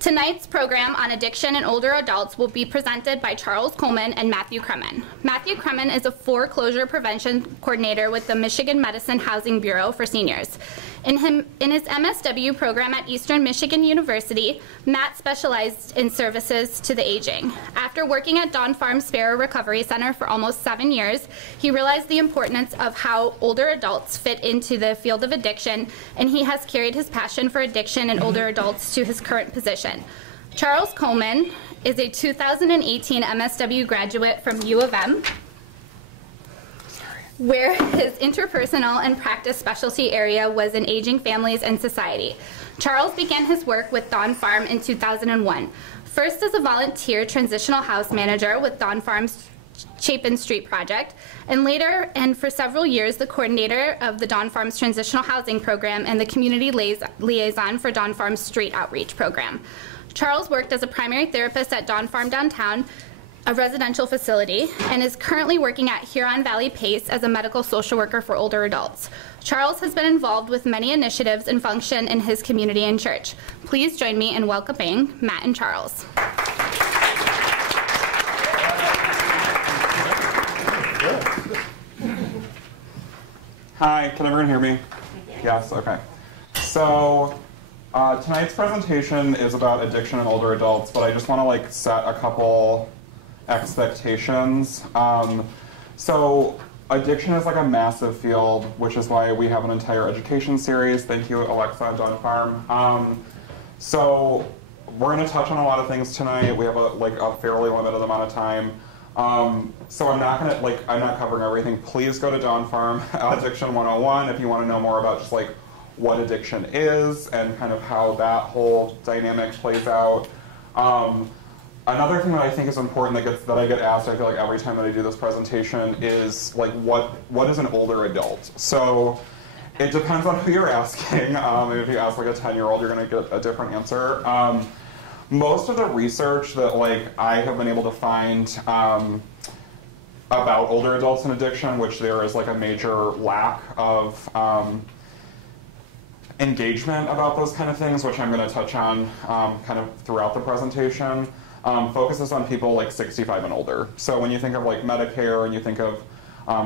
Tonight's program on addiction in older adults will be presented by Charles Coleman and Matthew Cremin. Matthew Cremin is a foreclosure prevention coordinator with the Michigan Medicine Housing Bureau for Seniors. In his MSW program at Eastern Michigan University, Matt specialized in services to the aging. After working at Dawn Farm Sparrow Recovery Center for almost 7 years, he realized the importance of how older adults fit into the field of addiction, and he has carried his passion for addiction in older adults to his current position. Charles Coleman is a 2018 MSW graduate from U of M, where his interpersonal and practice specialty area was in aging families and society. Charles began his work with Dawn Farm in 2001, first as a volunteer transitional house manager with Dawn Farm's Chapin Street project, and later, and for several years, the coordinator of the Dawn Farm's transitional housing program and the community liaison for Dawn Farm's street outreach program. Charles worked as a primary therapist at Dawn Farm Downtown, a residential facility, and is currently working at Huron Valley PACE as a medical social worker for older adults. Charles has been involved with many initiatives and function in his community and church. Please join me in welcoming Matt and Charles. Hi, can everyone hear me? Yes, okay. So tonight's presentation is about addiction in older adults, but I just want to set a couple expectations. So addiction is a massive field, which is why we have an entire education series. Thank you, Alexa at Dawn Farm. So we're going to touch on a lot of things tonight. We have a fairly limited amount of time. So I'm not covering everything. Please go to Dawn Farm Addiction 101 if you want to know more about just what addiction is and kind of how that whole dynamic plays out. Another thing that I think is important that I get asked, I feel every time that I do this presentation is what is an older adult? So it depends on who you're asking. If you ask a 10-year-old, you're going to get a different answer. Most of the research that I have been able to find about older adults and addiction, which there is a major lack of engagement about those kind of things, which I'm going to touch on kind of throughout the presentation, focuses on people 65 and older. So when you think of Medicare and you think of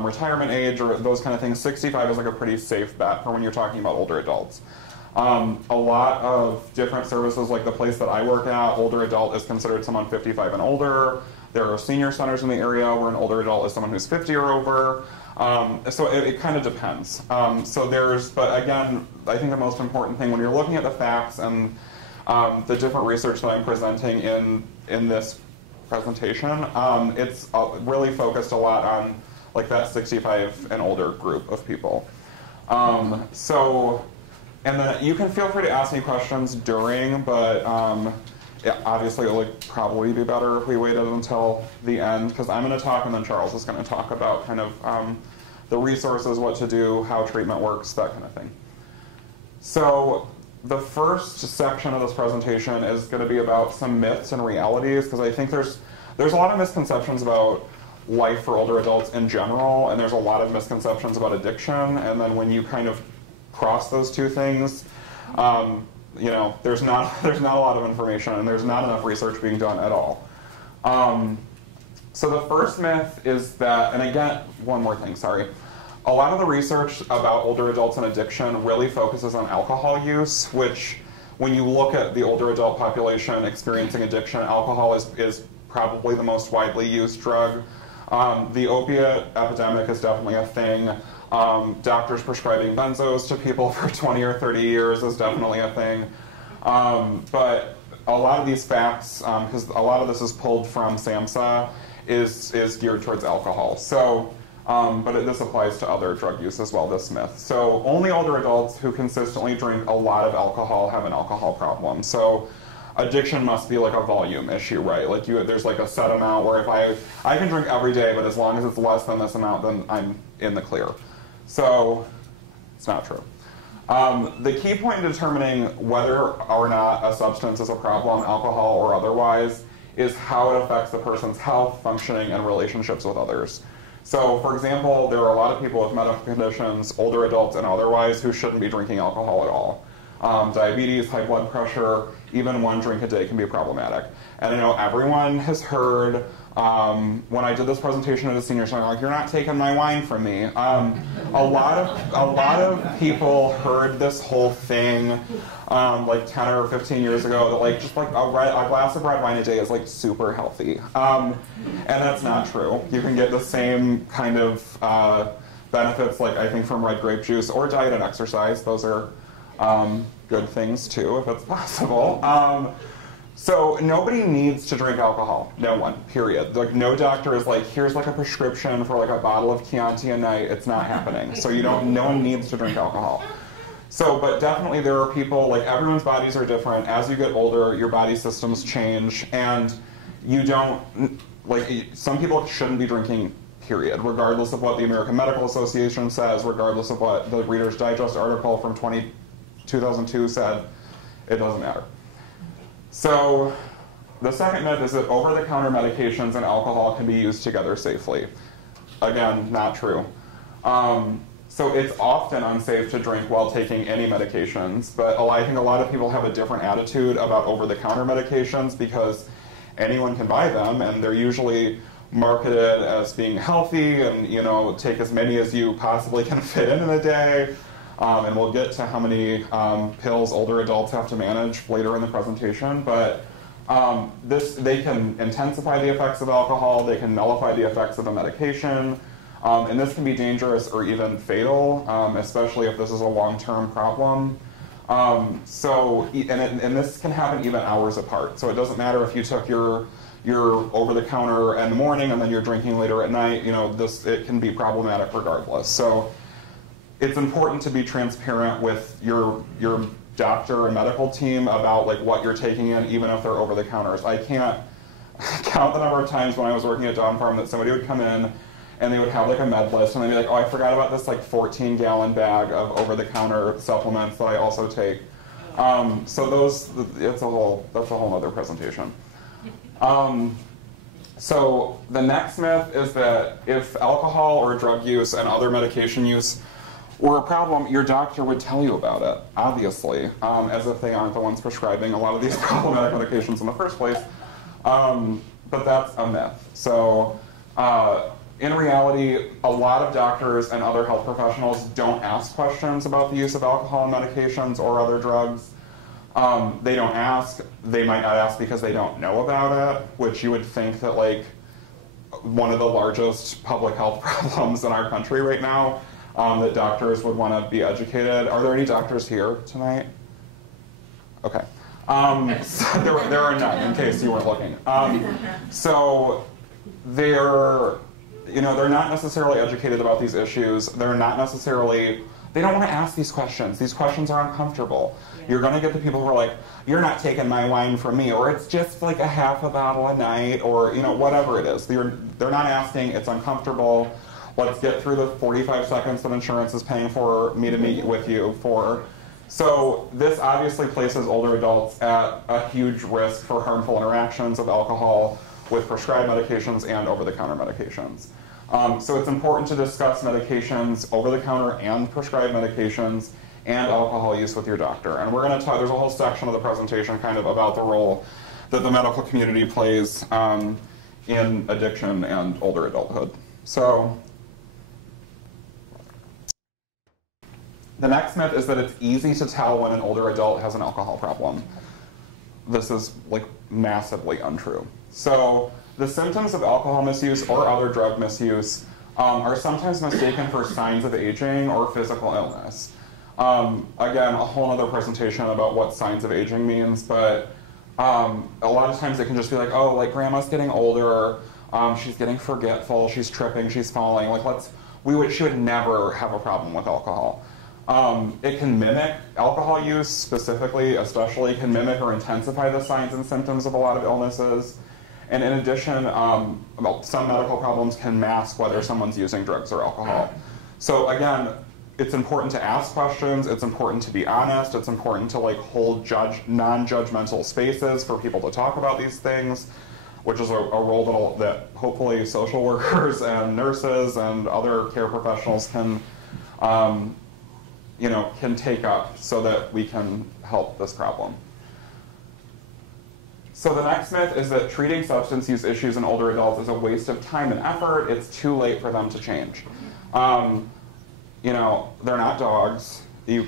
retirement age or those kind of things, 65 is a pretty safe bet for when you're talking about older adults. A lot of different services, the place that I work at, older adult is considered someone 55 and older. There are senior centers in the area where an older adult is someone who's 50 or over. So it kind of depends. But again, I think the most important thing when you're looking at the facts and the different research that I'm presenting in this presentation, it's really focused a lot on that 65 and older group of people. And then you can feel free to ask me questions during, but yeah, obviously it would probably be better if we waited until the end, because I'm going to talk and then Charles is going to talk about kind of the resources, what to do, how treatment works, that kind of thing. So the first section of this presentation is going to be about some myths and realities, because I think there's a lot of misconceptions about life for older adults in general, and there's a lot of misconceptions about addiction, and then when you kind of cross those two things, there's not a lot of information and there's not enough research being done at all. So the first myth is that, and again, one more thing, sorry. A lot of the research about older adults and addiction really focuses on alcohol use, which when you look at the older adult population experiencing addiction, alcohol is probably the most widely used drug. The opiate epidemic is definitely a thing. Doctors prescribing benzos to people for 20 or 30 years is definitely a thing. But a lot of these facts, because a lot of this is pulled from SAMHSA, is geared towards alcohol. So, this applies to other drug use as well, this myth. So only older adults who consistently drink a lot of alcohol have an alcohol problem. So addiction must be a volume issue, right? There's a set amount where if I can drink every day, but as long as it's less than this amount, then I'm in the clear. So it's not true. The key point in determining whether or not a substance is a problem, alcohol or otherwise, is how it affects the person's health, functioning, and relationships with others. So, for example, there are a lot of people with medical conditions, older adults and otherwise, who shouldn't be drinking alcohol at all. Diabetes, high blood pressure, even one drink a day can be problematic. And I know everyone has heard, when I did this presentation at a senior center, like, you're not taking my wine from me. A lot of people heard this whole thing like 10 or 15 years ago, that like just like a glass of red wine a day is like super healthy. And that's not true. You can get the same kind of benefits, like I think from red grape juice or diet and exercise. Those are good things too, if it's possible. So nobody needs to drink alcohol. No one, period. Like no doctor is like, here's like a prescription for like a bottle of Chianti a night. It's not happening. So no one needs to drink alcohol. So, but definitely there are people, like everyone's bodies are different. As you get older, your body systems change, and you don't, like some people shouldn't be drinking, period, regardless of what the American Medical Association says, regardless of what the Reader's Digest article from 2002 said, it doesn't matter. So the second myth is that over-the-counter medications and alcohol can be used together safely. Again, not true. So it's often unsafe to drink while taking any medications, but I think a lot of people have a different attitude about over-the-counter medications because anyone can buy them, and they're usually marketed as being healthy and, you know, take as many as you possibly can fit in a day. And we'll get to how many pills older adults have to manage later in the presentation. But they can intensify the effects of alcohol, they can nullify the effects of a medication, and this can be dangerous or even fatal, especially if this is a long-term problem. And this can happen even hours apart. So it doesn't matter if you took your over-the-counter in the morning and then you're drinking later at night. You know, it can be problematic regardless. So it's important to be transparent with your doctor and medical team about like what you're taking in, even if they're over the counters. I can't count the number of times when I was working at Dawn Farm that somebody would come in and they would have like a med list and they'd be like, oh, I forgot about this like 14-gallon bag of over-the-counter supplements that I also take. So that's a whole other presentation. So the next myth is that if alcohol or drug use and other medication use were a problem, your doctor would tell you about it, obviously, as if they aren't the ones prescribing a lot of these problematic medications in the first place. But that's a myth. So in reality, a lot of doctors and other health professionals don't ask questions about the use of alcohol and medications or other drugs. They don't ask. They might not ask because they don't know about it, which you would think that like one of the largest public health problems in our country right now, that doctors would want to be educated. Are there any doctors here tonight? Okay. So there are none, in case you weren't looking. So they're not necessarily educated about these issues. They don't want to ask these questions. These questions are uncomfortable. Yeah. You're going to get the people who are like, you're not taking my wine from me, or it's just like a half a bottle a night, or whatever it is. They're not asking, it's uncomfortable. Let's get through the 45 seconds that insurance is paying for me to meet with you for. So this obviously places older adults at a huge risk for harmful interactions of alcohol with prescribed medications and over-the-counter medications. So it's important to discuss medications, over-the-counter and prescribed medications, and alcohol use with your doctor. And we're going to talk, there's a whole section of the presentation kind of about the role that the medical community plays in addiction and older adulthood. So the next myth is that it's easy to tell when an older adult has an alcohol problem. This is like massively untrue. So the symptoms of alcohol misuse or other drug misuse are sometimes mistaken for signs of aging or physical illness. Again, a whole other presentation about what signs of aging means, but a lot of times it can just be like, oh, like grandma's getting older, she's getting forgetful, she's tripping, she's falling. Like she would never have a problem with alcohol. It can mimic alcohol use specifically, especially can mimic or intensify the signs and symptoms of a lot of illnesses. And in addition, some medical problems can mask whether someone's using drugs or alcohol. So again, it's important to ask questions, it's important to be honest, it's important to like hold non-judgmental spaces for people to talk about these things, which is a role that hopefully social workers and nurses and other care professionals can, can take up so that we can help this problem. So the next myth is that treating substance use issues in older adults is a waste of time and effort. It's too late for them to change. They're not dogs. You're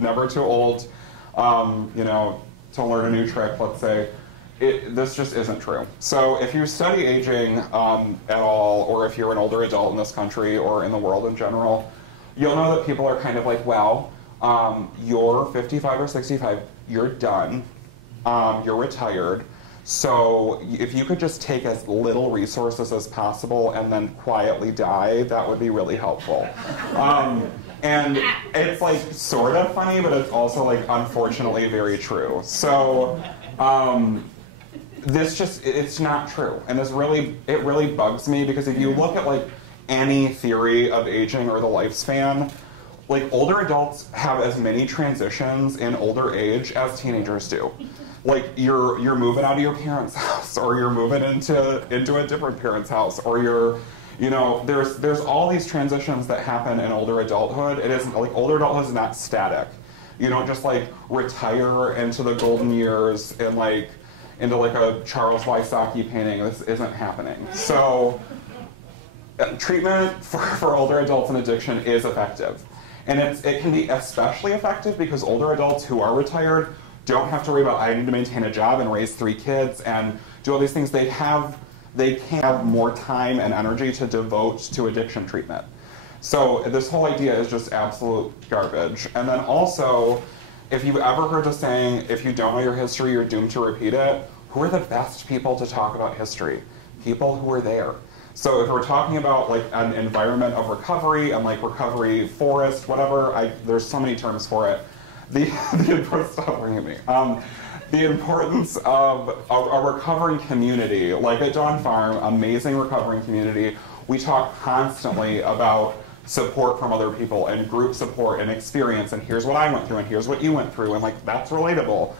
never too old, to learn a new trick, let's say. This just isn't true. So if you study aging at all, or if you're an older adult in this country or in the world in general, you'll know that people are kind of like, well, you're 55 or 65, you're done, you're retired, so if you could just take as little resources as possible and then quietly die, that would be really helpful. And it's like sort of funny, but it's also like unfortunately very true. So it's not true. And it really bugs me, because if you look at like any theory of aging or the lifespan, like older adults have as many transitions in older age as teenagers do. Like you're moving out of your parents' house, or you're moving into a different parent's house, or there's all these transitions that happen in older adulthood. It isn't like older adulthood is not static. You don't just like retire into the golden years and like into like a Charles Wysocki painting. This isn't happening. So treatment for older adults in addiction is effective. And it can be especially effective because older adults who are retired don't have to worry about, I need to maintain a job and raise 3 kids and do all these things. They can have more time and energy to devote to addiction treatment. So this whole idea is just absolute garbage. And then also, if you've ever heard the saying, if you don't know your history, you're doomed to repeat it, who are the best people to talk about history? People who were there. So if we're talking about like an environment of recovery and like recovery forest, whatever, there's so many terms for it. Stop looking at me. The importance of a recovering community, like at Dawn Farm, amazing recovering community. We talk constantly about support from other people and group support and experience, and here's what I went through and here's what you went through, and like that's relatable.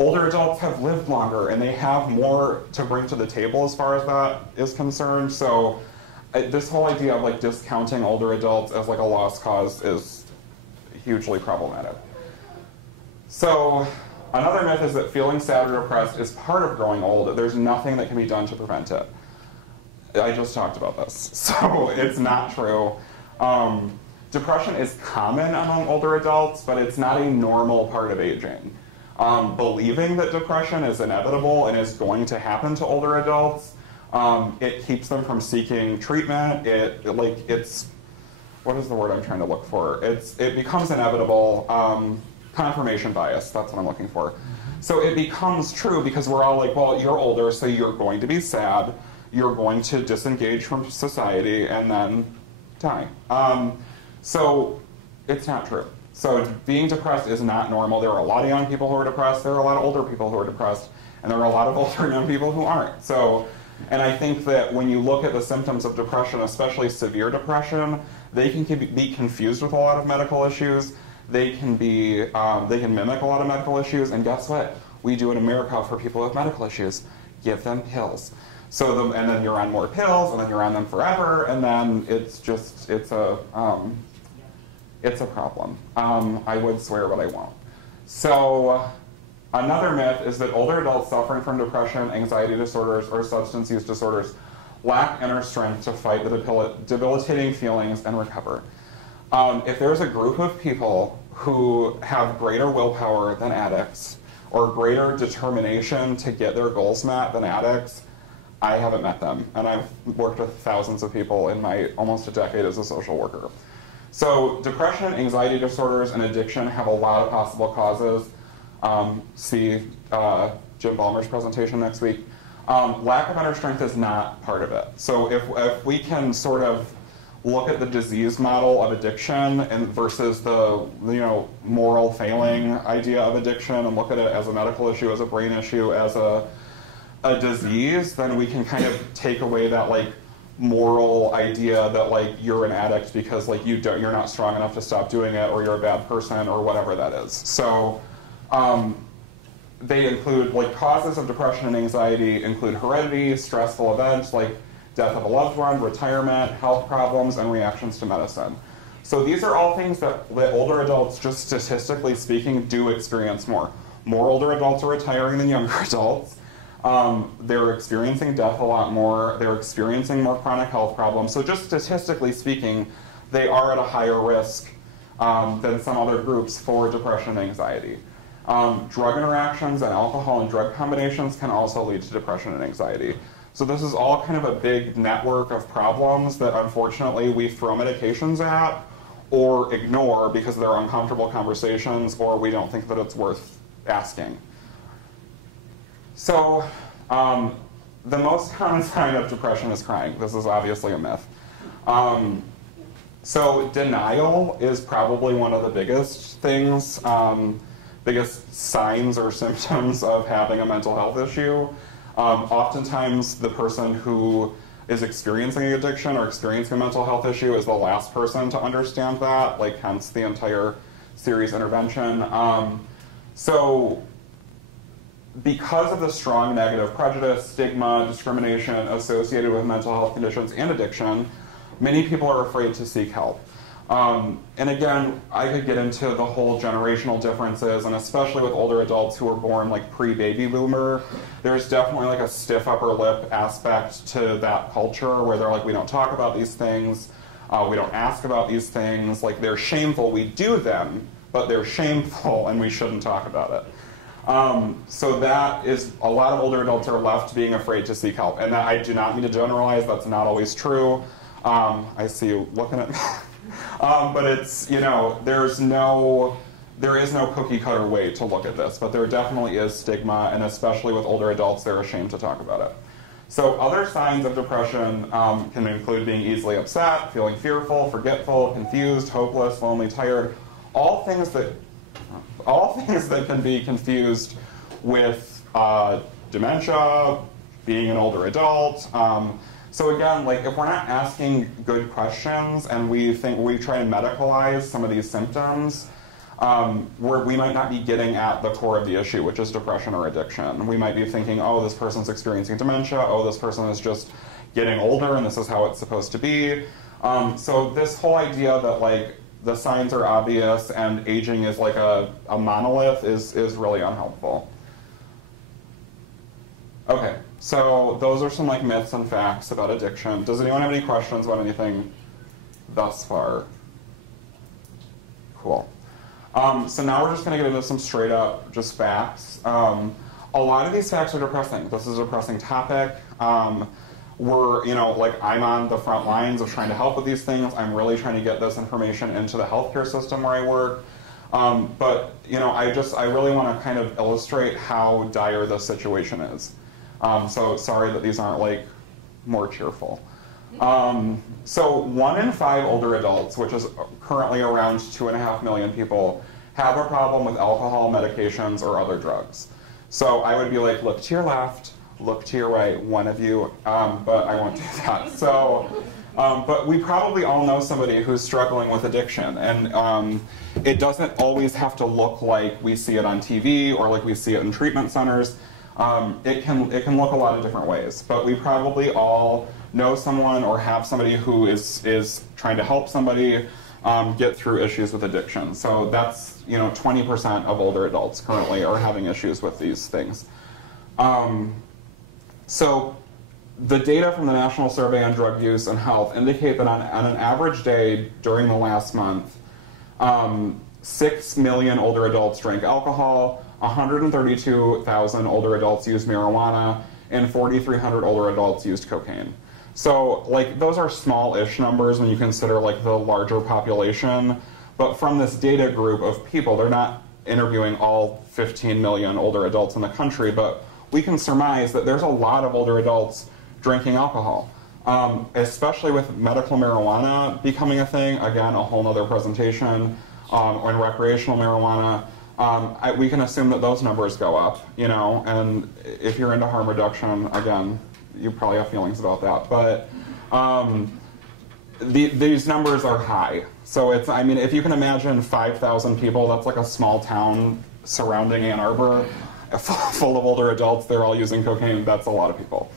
Older adults have lived longer and they have more to bring to the table as far as that is concerned. So this whole idea of like discounting older adults as like a lost cause is hugely problematic. So another myth is that feeling sad or depressed is part of growing old. There's nothing that can be done to prevent it. I just talked about this, so it's not true. Depression is common among older adults, but it's not a normal part of aging. Believing that depression is inevitable and is going to happen to older adults, it keeps them from seeking treatment. What is the word I'm trying to look for? It becomes inevitable. Confirmation bias, that's what I'm looking for. So it becomes true because we're all like, well, you're older, so you're going to be sad, you're going to disengage from society, and then die. So it's not true. So being depressed is not normal. There are a lot of young people who are depressed, there are a lot of older people who are depressed, and there are a lot of older young people who aren't. So, and I think that when you look at the symptoms of depression, especially severe depression, they can be confused with a lot of medical issues. They can mimic a lot of medical issues, and guess what? We do in America for people with medical issues. Give them pills. And then you're on more pills, and then you're on them forever, and then it's a problem. I would swear, but I won't. So another myth is that older adults suffering from depression, anxiety disorders, or substance use disorders lack inner strength to fight the debilitating feelings and recover. If there's a group of people who have greater willpower than addicts, or greater determination to get their goals met than addicts, I haven't met them. And I've worked with thousands of people in my almost a decade as a social worker. So depression, anxiety disorders, and addiction have a lot of possible causes. See Jim Ballmer's presentation next week. Lack of inner strength is not part of it. So if we can sort of look at the disease model of addiction and versus the moral failing idea of addiction and look at it as a medical issue, as a brain issue, as a disease, then we can kind of take away that like moral idea that like you're an addict because like you're not strong enough to stop doing it, or you're a bad person, or whatever that is. So they include, like, causes of depression and anxiety include heredity, stressful events like death of a loved one, retirement, health problems, and reactions to medicine. So these are all things that older adults, just statistically speaking, do experience more. More older adults are retiring than younger adults. They're experiencing death a lot more. They're experiencing more chronic health problems. So just statistically speaking, they are at a higher risk than some other groups for depression and anxiety. Drug interactions and alcohol and drug combinations can also lead to depression and anxiety. So this is all kind of a big network of problems that unfortunately we throw medications at or ignore because they're uncomfortable conversations, or we don't think that it's worth asking. So the most common sign of depression is crying. This is obviously a myth. So denial is probably one of the biggest things, biggest signs or symptoms of having a mental health issue. Oftentimes the person who is experiencing an addiction or experiencing a mental health issue is the last person to understand that, like hence the entire series intervention. So because of the strong negative prejudice, stigma, discrimination associated with mental health conditions and addiction, many people are afraid to seek help. And again, I could get into the whole generational differences, and especially with older adults who were born like pre-baby boomer, there's definitely like a stiff upper lip aspect to that culture where they're like, we don't talk about these things, we don't ask about these things, like they're shameful, we do them, but they're shameful and we shouldn't talk about it. So that is, a lot of older adults are left being afraid to seek help. And that, I do not mean to generalize, that's not always true. I see you looking at me. But it's, you know, there is no cookie cutter way to look at this, but there definitely is stigma, and especially with older adults, they're ashamed to talk about it. So other signs of depression can include being easily upset, feeling fearful, forgetful, confused, hopeless, lonely, tired, all things that can be confused with dementia, being an older adult. So again, like if we're not asking good questions and we try to medicalize some of these symptoms, we might not be getting at the core of the issue, which is depression or addiction. We might be thinking, oh, this person's experiencing dementia, oh, this person is just getting older and this is how it's supposed to be. So this whole idea that like the signs are obvious and aging is like a monolith is really unhelpful. Okay, so those are some like myths and facts about addiction. Does anyone have any questions about anything thus far? Cool. So now we're just going to get into some straight up just facts. A lot of these facts are depressing. This is a depressing topic. We're, you know, like I'm on the front lines of trying to help with these things. I'm really trying to get this information into the healthcare system where I work. But, you know, I really want to kind of illustrate how dire this situation is. So sorry that these aren't like more cheerful. So 1 in 5 older adults, which is currently around 2.5 million people, have a problem with alcohol, medications, or other drugs. So I would be like, look to your left, look to your right, one of you, but I won't do that. So, but we probably all know somebody who's struggling with addiction, and it doesn't always have to look like we see it on TV or like we see it in treatment centers. It can look a lot of different ways, but we probably all know someone or have somebody who is trying to help somebody get through issues with addiction. So that's, you know, 20% of older adults currently are having issues with these things. So the data from the National Survey on Drug Use and Health indicate that on an average day during the last month, 6 million older adults drank alcohol, 132,000 older adults used marijuana, and 4,300 older adults used cocaine. So, like, those are small-ish numbers when you consider, like, the larger population. But from this data group of people, they're not interviewing all 15 million older adults in the country, but we can surmise that there's a lot of older adults drinking alcohol, especially with medical marijuana becoming a thing. Again, a whole other presentation, or recreational marijuana. We can assume that those numbers go up, you know, and if you're into harm reduction, again, you probably have feelings about that. But These numbers are high. So it's, I mean, if you can imagine 5,000 people, that's like a small town surrounding Ann Arbor, full of older adults, they're all using cocaine, that's a lot of people.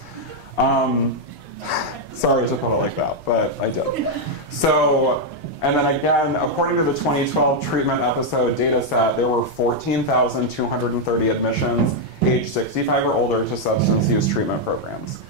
Sorry to put it like that, but I did. So, and then again, according to the 2012 treatment episode data set, there were 14,230 admissions age 65 or older to substance use treatment programs.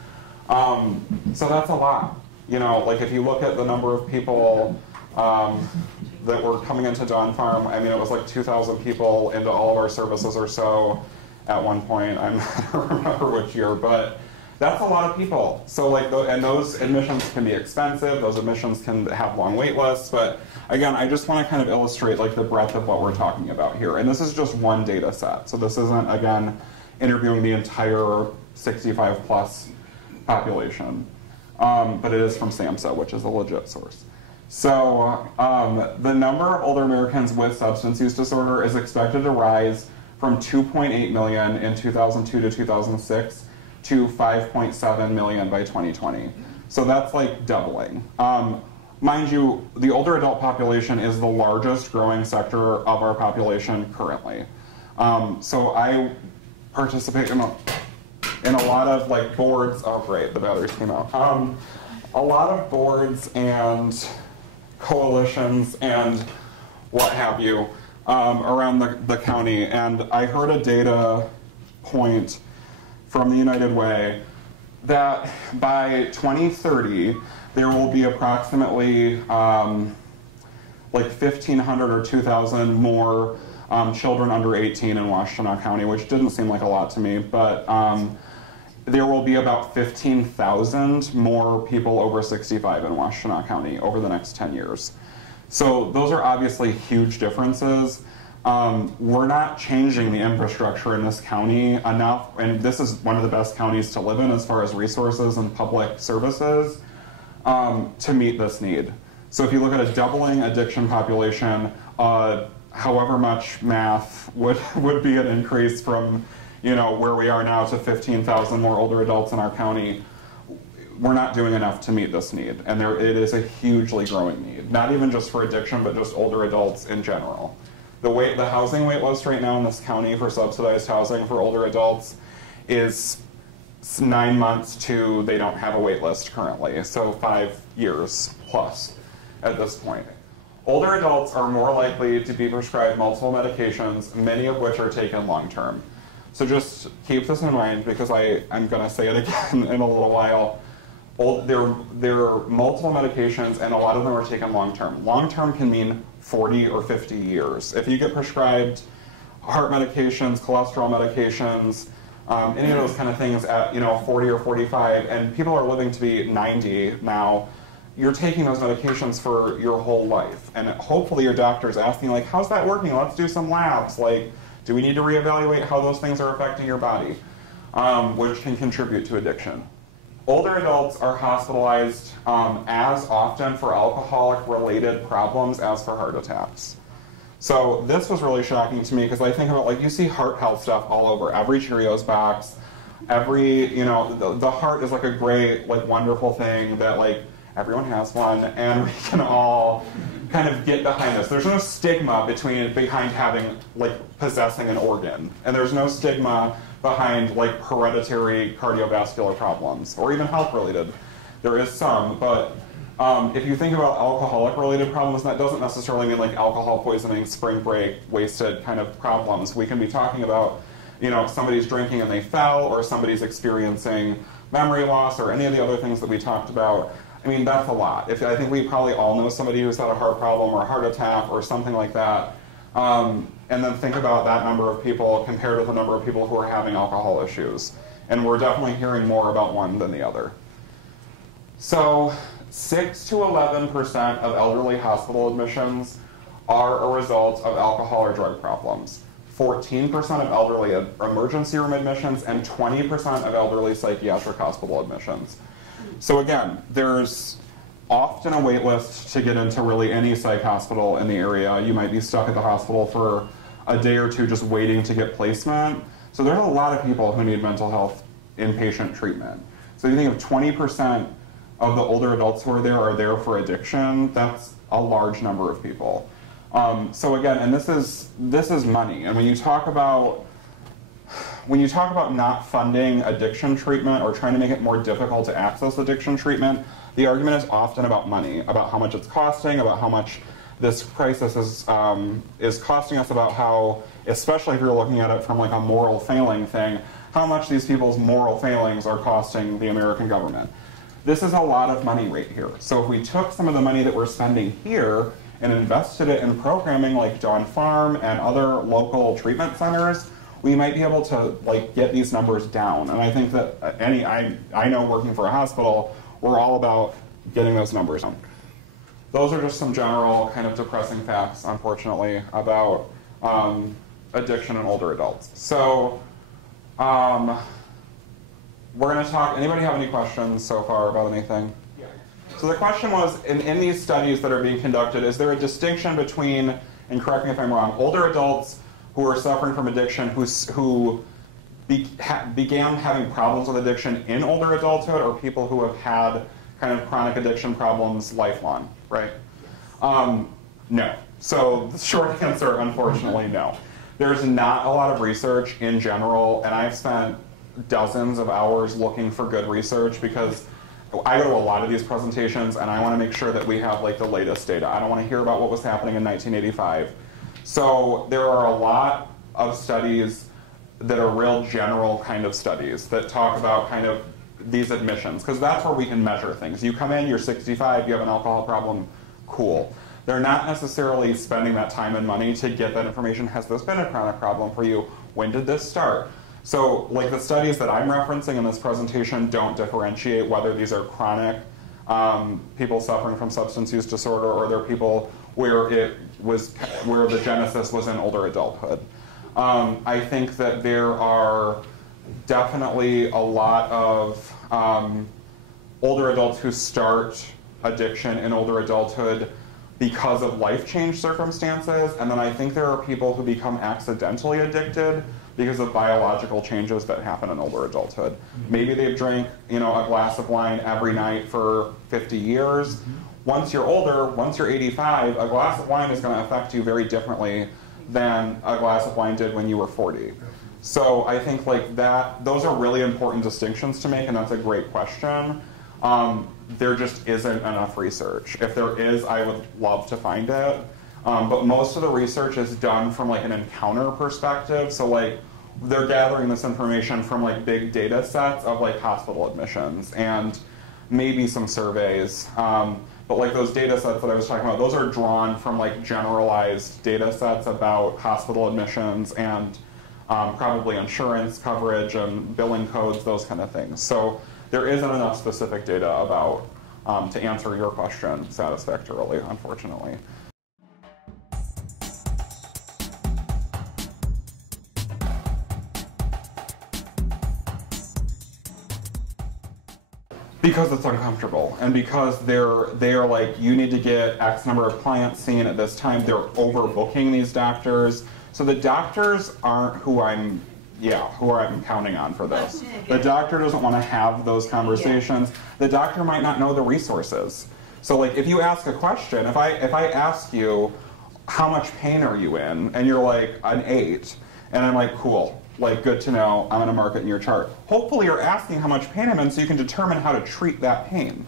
So that's a lot. You know, like if you look at the number of people that were coming into Dawn Farm, I mean, it was like 2,000 people into all of our services or so at one point. I don't remember which year, but that's a lot of people. So like, and those admissions can be expensive, those admissions can have long wait lists, but again, I just want to kind of illustrate like the breadth of what we're talking about here. And this is just one data set. So this isn't, again, interviewing the entire 65 plus population, but it is from SAMHSA, which is a legit source. So the number of older Americans with substance use disorder is expected to rise from 2.8 million in 2002 to 2006 to 5.7 million by 2020. So that's like doubling. Mind you, the older adult population is the largest growing sector of our population currently. So I participate in a lot of like boards, oh great, the batteries came out. A lot of boards and coalitions and what have you around the county. And I heard a data point from the United Way that by 2030, there will be approximately like 1,500 or 2,000 more children under 18 in Washtenaw County, which didn't seem like a lot to me, but there will be about 15,000 more people over 65 in Washtenaw County over the next 10 years. So those are obviously huge differences. We're not changing the infrastructure in this county enough, and this is one of the best counties to live in as far as resources and public services to meet this need. So if you look at a doubling addiction population, however much math would be an increase from, you know, where we are now to 15,000 more older adults in our county. We're not doing enough to meet this need, and it is a hugely growing need. Not even just for addiction, but just older adults in general. The housing wait list right now in this county for subsidized housing for older adults is 9 months to they don't have a wait list currently, so 5 years plus at this point. Older adults are more likely to be prescribed multiple medications, many of which are taken long term. So just keep this in mind because I'm going to say it again in a little while. There are multiple medications and a lot of them are taken long term. Long term can mean 40 or 50 years. If you get prescribed heart medications, cholesterol medications, any of those kind of things at 40 or 45, and people are living to be 90 now, you're taking those medications for your whole life. And hopefully your doctor's asking, like, how's that working? Let's do some labs. Like, do we need to reevaluate how those things are affecting your body, which can contribute to addiction. Older adults are hospitalized as often for alcoholic-related problems as for heart attacks. So this was really shocking to me because I think about, like, you see heart health stuff all over. Every Cheerios box, the heart is like a great, like, wonderful thing that, like, everyone has one, and we can all kind of get behind this. There's no stigma behind having, like, possessing an organ, and there's no stigma behind, like, hereditary cardiovascular problems, or even health-related. There is some, but if you think about alcoholic-related problems, that doesn't necessarily mean, like, alcohol poisoning, spring break, wasted kind of problems. We can be talking about, somebody's drinking and they fell, or somebody's experiencing memory loss, or any of the other things that we talked about. I mean, that's a lot. I think we probably all know somebody who's had a heart problem or a heart attack or something like that. And then think about that number of people compared with the number of people who are having alcohol issues. And we're definitely hearing more about one than the other. So 6 to 11% of elderly hospital admissions are a result of alcohol or drug problems. 14% of elderly emergency room admissions and 20% of elderly psychiatric hospital admissions. So again, there's often a wait list to get into really any psych hospital in the area. You might be stuck at the hospital for a day or two just waiting to get placement. So there's a lot of people who need mental health inpatient treatment. So you think of 20% of the older adults who are there for addiction, that's a large number of people. So again, and this is money. And when you talk about not funding addiction treatment or trying to make it more difficult to access addiction treatment, the argument is often about money, about how much it's costing, about how much this crisis is costing us, about how, especially if you're looking at it from like a moral failing thing, how much these people's moral failings are costing the American government. This is a lot of money right here. So if we took some of the money that we're spending here and invested it in programming like Dawn Farm and other local treatment centers, we might be able to like get these numbers down. And I think that I know working for a hospital, we're all about getting those numbers down. Those are just some general kind of depressing facts, unfortunately, about addiction in older adults. So we're going to talk, anybody have any questions so far about anything? Yeah. So the question was, in these studies that are being conducted, is there a distinction between, and correct me if I'm wrong, older adults who are suffering from addiction who began having problems with addiction in older adulthood, or people who have had kind of chronic addiction problems lifelong, right? No. So the short answer, unfortunately, no. There's not a lot of research in general, and I've spent dozens of hours looking for good research because I go to a lot of these presentations and I want to make sure that we have like the latest data. I don't want to hear about what was happening in 1985. So there are a lot of studies that are real general kind of studies that talk about kind of these admissions, because that's where we can measure things. You come in, you're 65, you have an alcohol problem, cool. They're not necessarily spending that time and money to get that information. Has this been a chronic problem for you? When did this start? So like the studies that I'm referencing in this presentation don't differentiate whether these are chronic people suffering from substance use disorder, or they're people where the genesis was in older adulthood. I think that there are definitely a lot of older adults who start addiction in older adulthood because of life change circumstances, and then I think there are people who become accidentally addicted because of biological changes that happen in older adulthood. Maybe they've drank, a glass of wine every night for 50 years. Once you're older, once you're 85, a glass of wine is going to affect you very differently than a glass of wine did when you were 40. So I think like that, those are really important distinctions to make, and that's a great question. There just isn't enough research. If there is, I would love to find it. But most of the research is done from like an encounter perspective. So like they're gathering this information from like big data sets of like hospital admissions and maybe some surveys. But like those data sets that I was talking about, those are drawn from like generalized data sets about hospital admissions and probably insurance coverage and billing codes, those kind of things. So there isn't enough specific data about to answer your question satisfactorily, unfortunately. Because it's uncomfortable, and because they're like, you need to get X number of clients seen at this time. They're overbooking these doctors. So the doctors aren't who I'm counting on for this. The doctor doesn't want to have those conversations. The doctor might not know the resources. So like if you ask a question, if I ask you, how much pain are you in? And you're like, an 8. And I'm like, cool. Like, good to know, I'm going to mark it in your chart. Hopefully you're asking how much pain I'm in so you can determine how to treat that pain.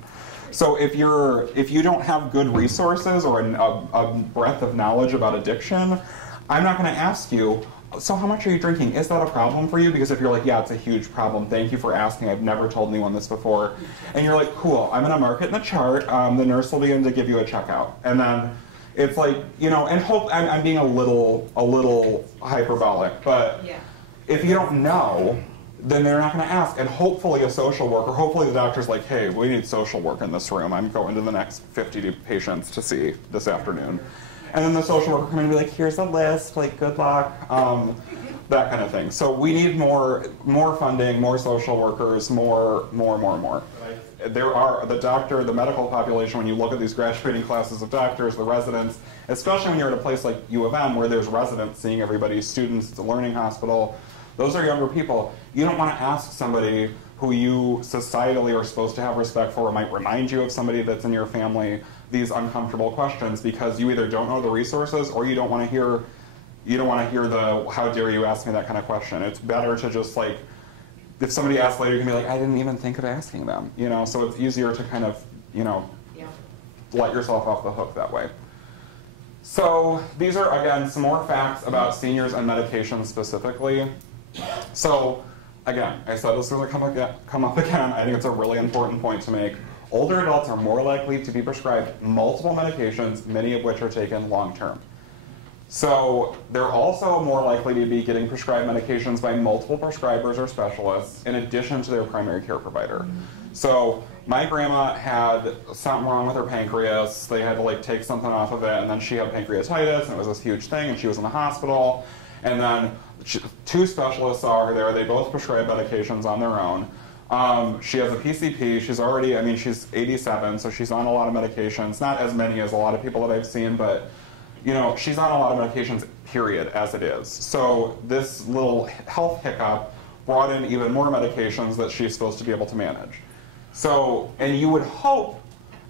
So if you don't have good resources or a breadth of knowledge about addiction, I'm not going to ask you, so how much are you drinking? Is that a problem for you? Because if you're like, yeah, it's a huge problem, thank you for asking, I've never told anyone this before. And you're like, cool, I'm going to mark it in the chart, the nurse will begin to give you a checkout. And then it's like, and hope, I'm being a little hyperbolic, but yeah. If you don't know, then they're not going to ask. And hopefully a social worker, hopefully the doctor's like, hey, we need social work in this room. I'm going to the next 50 patients to see this afternoon. And then the social worker come in and be like, here's a list, like, good luck, that kind of thing. So we need more funding, more social workers, more. There are, the medical population, when you look at these graduating classes of doctors, the residents, especially when you're at a place like U of M where there's residents seeing everybody, students, it's a learning hospital, those are younger people. You don't want to ask somebody who you societally are supposed to have respect for, or might remind you of somebody that's in your family, these uncomfortable questions, because you either don't know the resources or you don't want to hear the how dare you ask me that kind of question. It's better to just like, if somebody asks later, you can be like, I didn't even think of asking them, you know, so it's easier to kind of, you know, let yourself off the hook that way. So these are, again, some more facts about seniors and medications specifically. So again, I said this was going to come up again. I think it's a really important point to make. Older adults are more likely to be prescribed multiple medications, many of which are taken long-term. So they're also more likely to be getting prescribed medications by multiple prescribers or specialists in addition to their primary care provider. So my grandma had something wrong with her pancreas. They had to like take something off of it, and then she had pancreatitis, and it was this huge thing, and she was in the hospital. And then two specialists saw her there. They both prescribed medications on their own. She has a PCP. She's already, I mean, she's 87, so she's on a lot of medications. Not as many as a lot of people that I've seen, but you know, she's on a lot of medications, period, as it is. So this little health hiccup brought in even more medications that she's supposed to be able to manage. So, and you would hope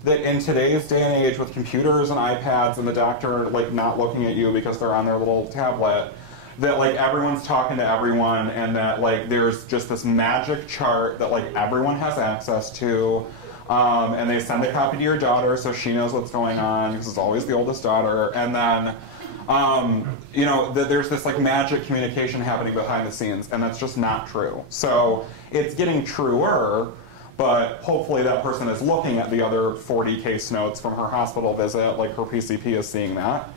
that in today's day and age with computers and iPads and the doctor like not looking at you because they're on their little tablet, that like everyone's talking to everyone, and that like there's just this magic chart that like everyone has access to. And they send a copy to your daughter so she knows what's going on, because it's always the oldest daughter. And then, you know, there's this like magic communication happening behind the scenes, and that's just not true. So it's getting truer, but hopefully that person is looking at the other 40 case notes from her hospital visit, like her PCP is seeing that.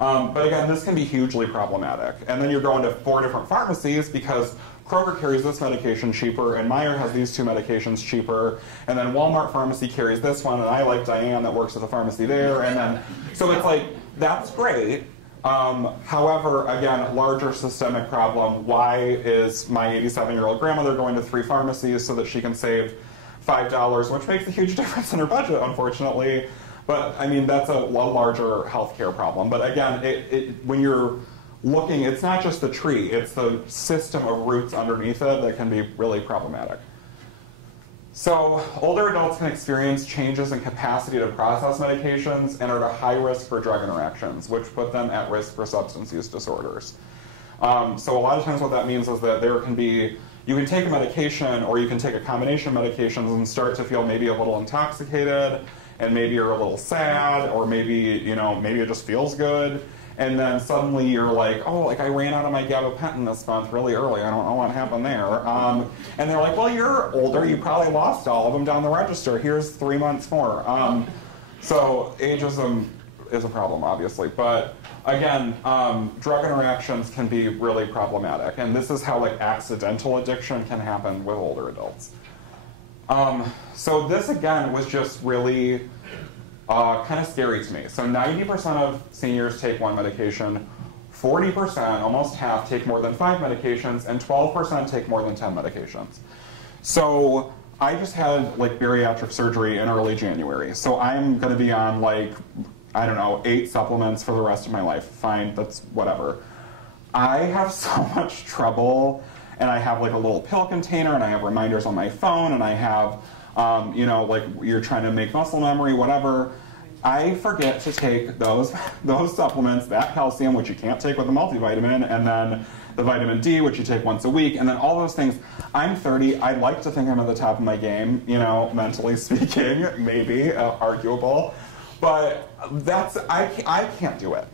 But again, this can be hugely problematic. And then you're going to 4 different pharmacies because Kroger carries this medication cheaper, and Meijer has these 2 medications cheaper, and then Walmart Pharmacy carries this one, and I like Diane that works at the pharmacy there, and then, so it's like, that's great. However, again, larger systemic problem, why is my 87-year-old grandmother going to 3 pharmacies so that she can save $5, which makes a huge difference in her budget, unfortunately. But, I mean, that's a larger healthcare problem. But again, when you're looking, it's not just the tree, it's the system of roots underneath it that can be really problematic. So older adults can experience changes in capacity to process medications and are at a high risk for drug interactions, which put them at risk for substance use disorders. So a lot of times what that means is that there can be, you can take a medication or you can take a combination of medications and start to feel maybe a little intoxicated, and maybe you're a little sad, or maybe, you know, maybe it just feels good. And then suddenly you're like, oh, like I ran out of my gabapentin this month really early. I don't know what happened there. And they're like, well, you're older. You probably lost all of them down the register. Here's 3 months more. So ageism is a problem, obviously. But again, drug interactions can be really problematic. And this is how like accidental addiction can happen with older adults. So this, again, was just really kind of scary to me. So 90% of seniors take 1 medication, 40%, almost half, take more than 5 medications, and 12% take more than 10 medications. So I just had like bariatric surgery in early January. So I'm going to be on like, I don't know, 8 supplements for the rest of my life. Fine, that's whatever. I have so much trouble, and I have like a little pill container, and I have reminders on my phone, and I have, you know, like you're trying to make muscle memory, whatever. I forget to take those supplements, that calcium, which you can't take with a multivitamin, and then the vitamin D, which you take once a week, and then all those things. I'm 30. I'd like to think I'm at the top of my game, you know, mentally speaking, maybe, arguable. But that's, I can't do it.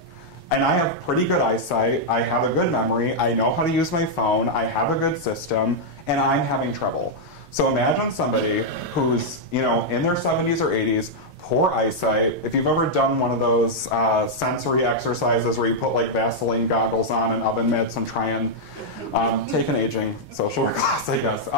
And I have pretty good eyesight. I have a good memory. I know how to use my phone. I have a good system, and I'm having trouble. So imagine somebody who's, you know, in their 70s or 80s, poor eyesight. If you've ever done one of those sensory exercises where you put like Vaseline goggles on and oven mitts and try and take an aging social work class, I guess.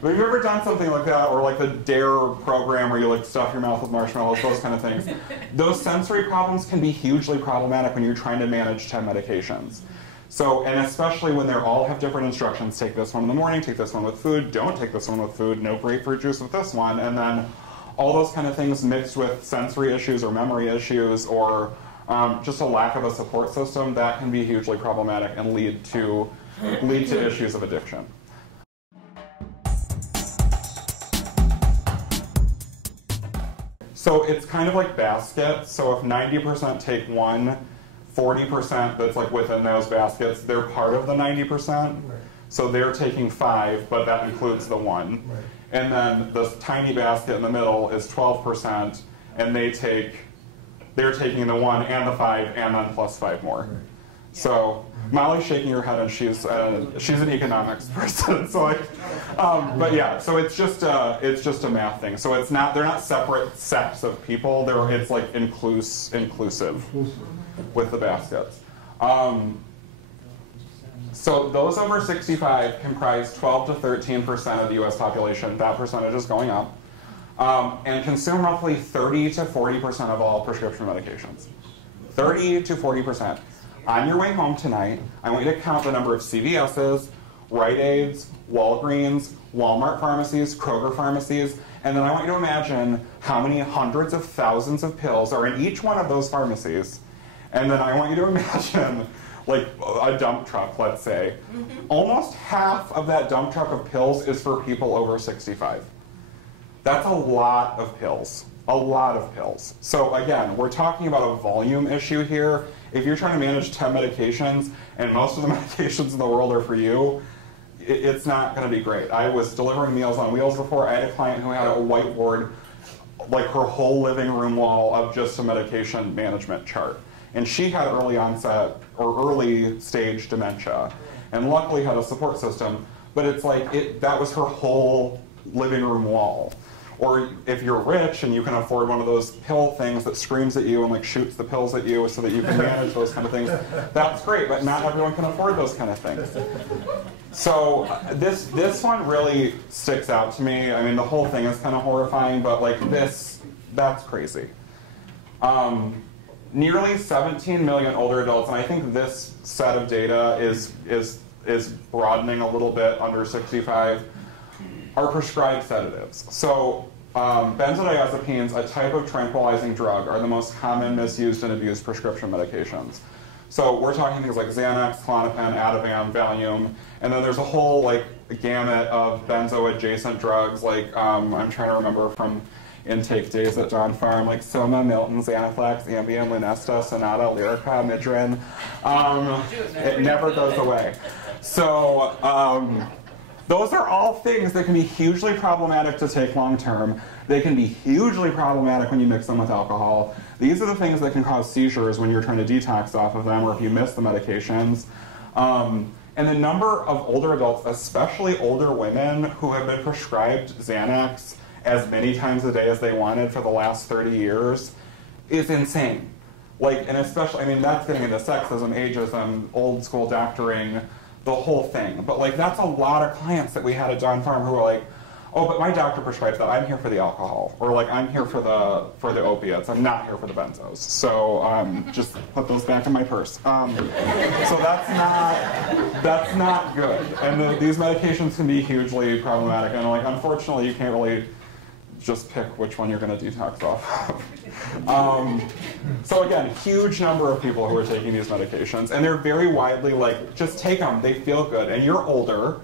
But have you ever done something like that, or like the DARE program where you like stuff your mouth with marshmallows, those kind of things? Those sensory problems can be hugely problematic when you're trying to manage 10 medications. So, and especially when they all have different instructions, take this one in the morning, take this one with food, don't take this one with food, no grapefruit juice with this one, and then all those kind of things mixed with sensory issues or memory issues or just a lack of a support system, that can be hugely problematic and lead to lead to issues of addiction. So it's kind of like baskets. So if 90% take one, 40% that's like within those baskets, they're part of the 90%. Right. So they're taking 5, but that includes the 1. Right. And then this tiny basket in the middle is 12%, and they're taking the 1 and the 5 and then plus 5 more. Right. So Molly's shaking her head, and she's an economics person. So but yeah, so it's just a math thing. So they're not separate sets of people. It's like inclusive with the baskets. So those over 65 comprise 12 to 13% of the U.S. population. That percentage is going up, and consume roughly 30 to 40% of all prescription medications. 30 to 40%. On your way home tonight, I want you to count the number of CVS's, Rite Aids, Walgreens, Walmart pharmacies, Kroger pharmacies, and then I want you to imagine how many hundreds of thousands of pills are in each one of those pharmacies. And then I want you to imagine like a dump truck, let's say. Almost half of that dump truck of pills is for people over 65. That's a lot of pills. A lot of pills. So again, we're talking about a volume issue here. If you're trying to manage 10 medications, and most of the medications in the world are for you, it's not going to be great. I was delivering Meals on Wheels before. I had a client who had a whiteboard, like her whole living room wall of just a medication management chart. And she had early onset or early stage dementia, and luckily had a support system, but it's like that was her whole living room wall. Or if you're rich and you can afford one of those pill things that screams at you and like shoots the pills at you so that you can manage those kind of things, that's great, but not everyone can afford those kind of things. So this one really sticks out to me. I mean, the whole thing is kind of horrifying, but like that's crazy. Nearly 17 million older adults, and I think this set of data is broadening a little bit under 65, are prescribed sedatives. So benzodiazepines, a type of tranquilizing drug, are the most common misused and abused prescription medications. So we're talking things like Xanax, Klonopin, Ativan, Valium, and then there's a whole like gamut of benzo-adjacent drugs, like I'm trying to remember from intake days at John Farm, like Soma, Milton, Xanaflex, Ambien, Lunesta, Sonata, Lyrica, Midrin. It never goes away. So those are all things that can be hugely problematic to take long term. They can be hugely problematic when you mix them with alcohol. These are the things that can cause seizures when you're trying to detox off of them or if you miss the medications. And the number of older adults, especially older women who have been prescribed Xanax as many times a day as they wanted for the last 30 years is insane. Like, and especially, I mean, that's getting into sexism, ageism, old school doctoring, the whole thing. But like, that's a lot of clients that we had at John Farm who were like, oh, but my doctor prescribes that. I'm here for the alcohol, or like, I'm here for the opiates. I'm not here for the benzos. So just put those back in my purse. So that's not good. And these medications can be hugely problematic. And like, unfortunately, you can't really just pick which one you're going to detox off of. So again, huge number of people who are taking these medications, and they're very widely like, just take them, they feel good, and you're older,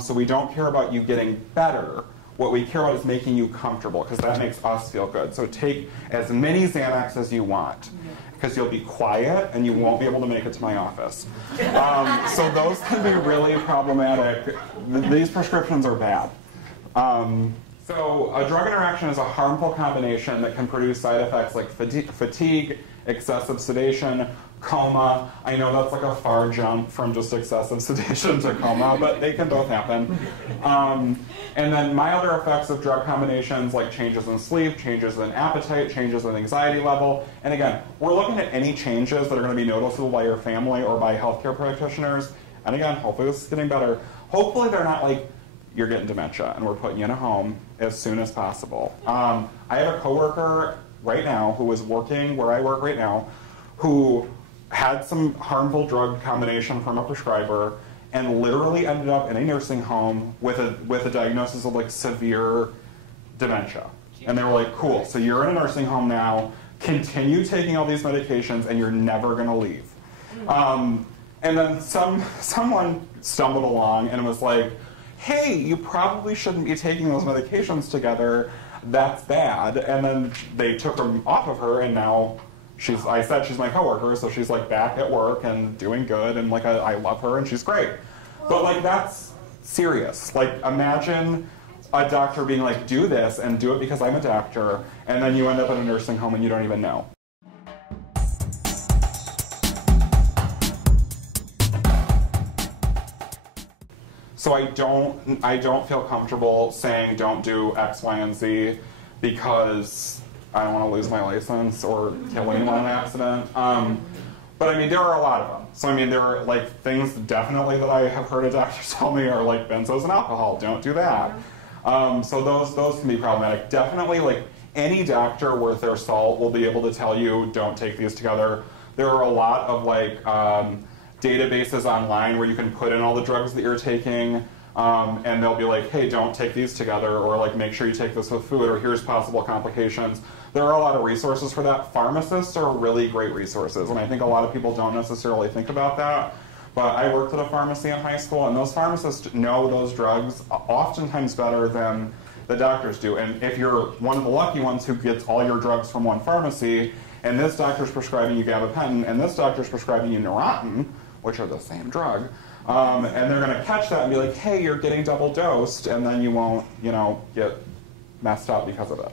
so we don't care about you getting better. What we care about is making you comfortable, because that makes us feel good. So take as many Xanax as you want, because you'll be quiet and you won't be able to make it to my office. So those can be really problematic. These prescriptions are bad. So a drug interaction is a harmful combination that can produce side effects like fatigue, excessive sedation, coma. I know that's like a far jump from just excessive sedation to coma, but they can both happen. And then milder effects of drug combinations like changes in sleep, changes in appetite, changes in anxiety level. And again, we're looking at any changes that are going to be noticeable by your family or by healthcare practitioners. And again, hopefully this is getting better. Hopefully they're not like, you're getting dementia and we're putting you in a home as soon as possible. I have a coworker right now who is working where I work right now who had some harmful drug combination from a prescriber and literally ended up in a nursing home with a diagnosis of like severe dementia. And they were like, cool, so you're in a nursing home now, continue taking all these medications and you're never gonna leave. And then someone stumbled along and was like, hey, you probably shouldn't be taking those medications together. That's bad. And then they took them off of her, and now I said she's my coworker, so she's like back at work and doing good, and like I love her and she's great. But like that's serious. Like imagine a doctor being like, do this and do it because I'm a doctor, and then you end up in a nursing home and you don't even know. So I don't feel comfortable saying don't do X, Y, and Z because I don't want to lose my license or kill anyone in an accident. But I mean, there are a lot of them. So I mean, there are like things definitely that I have heard a doctor tell me are like benzos and alcohol. Don't do that. So those can be problematic. Definitely, like any doctor worth their salt will be able to tell you don't take these together. There are a lot of like databases online where you can put in all the drugs that you're taking, and they'll be like, hey, don't take these together, or like make sure you take this with food, or here's possible complications. There are a lot of resources for that. Pharmacists are really great resources, and I think a lot of people don't necessarily think about that. But I worked at a pharmacy in high school, and those pharmacists know those drugs oftentimes better than the doctors do. And if you're one of the lucky ones who gets all your drugs from one pharmacy, and this doctor's prescribing you gabapentin, and this doctor's prescribing you Neurontin, which are the same drug, and they're going to catch that and be like, hey, you're getting double dosed, and then you won't, get messed up because of it.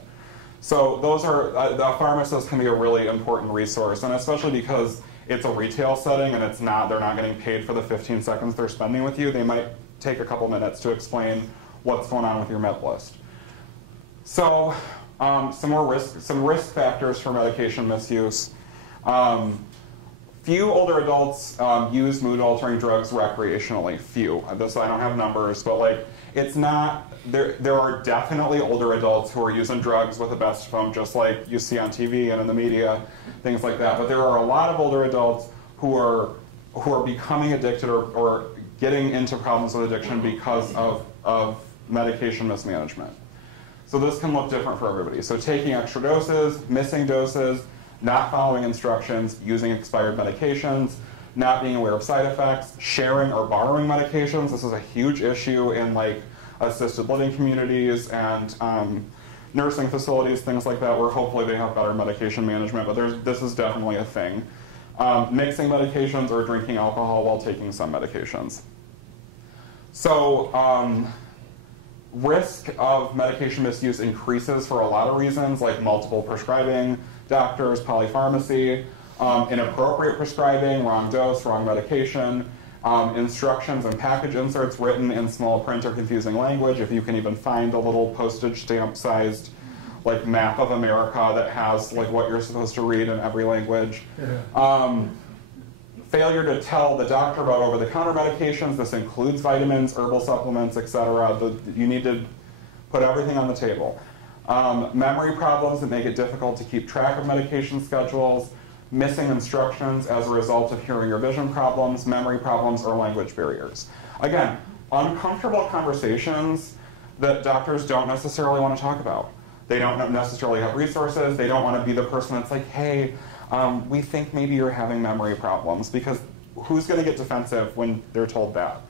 So those are, the pharmacist can be a really important resource, and especially because it's a retail setting and they're not getting paid for the 15 seconds they're spending with you, they might take a couple minutes to explain what's going on with your med list. So some risk factors for medication misuse. Few older adults use mood-altering drugs recreationally. Few. I don't have numbers, but like it's not. There are definitely older adults who are using drugs with the best of them, just like you see on TV and in the media, things like that. But there are a lot of older adults who are becoming addicted or getting into problems with addiction because of medication mismanagement. So this can look different for everybody. So taking extra doses, missing doses, not following instructions, using expired medications, not being aware of side effects, sharing or borrowing medications. This is a huge issue in like assisted living communities and nursing facilities, things like that, where hopefully they have better medication management, but this is definitely a thing. Mixing medications or drinking alcohol while taking some medications. So risk of medication misuse increases for a lot of reasons, like multiple prescribing doctors, polypharmacy, inappropriate prescribing, wrong dose, wrong medication, instructions and package inserts written in small print or confusing language. If you can even find a little postage stamp sized like map of America that has like what you're supposed to read in every language. Yeah. Failure to tell the doctor about over-the-counter medications. This includes vitamins, herbal supplements, etc. You need to put everything on the table. Memory problems that make it difficult to keep track of medication schedules, missing instructions as a result of hearing or vision problems, memory problems, or language barriers. Again, uncomfortable conversations that doctors don't necessarily want to talk about. They don't necessarily have resources. They don't want to be the person that's like, hey, we think maybe you're having memory problems, because who's going to get defensive when they're told that?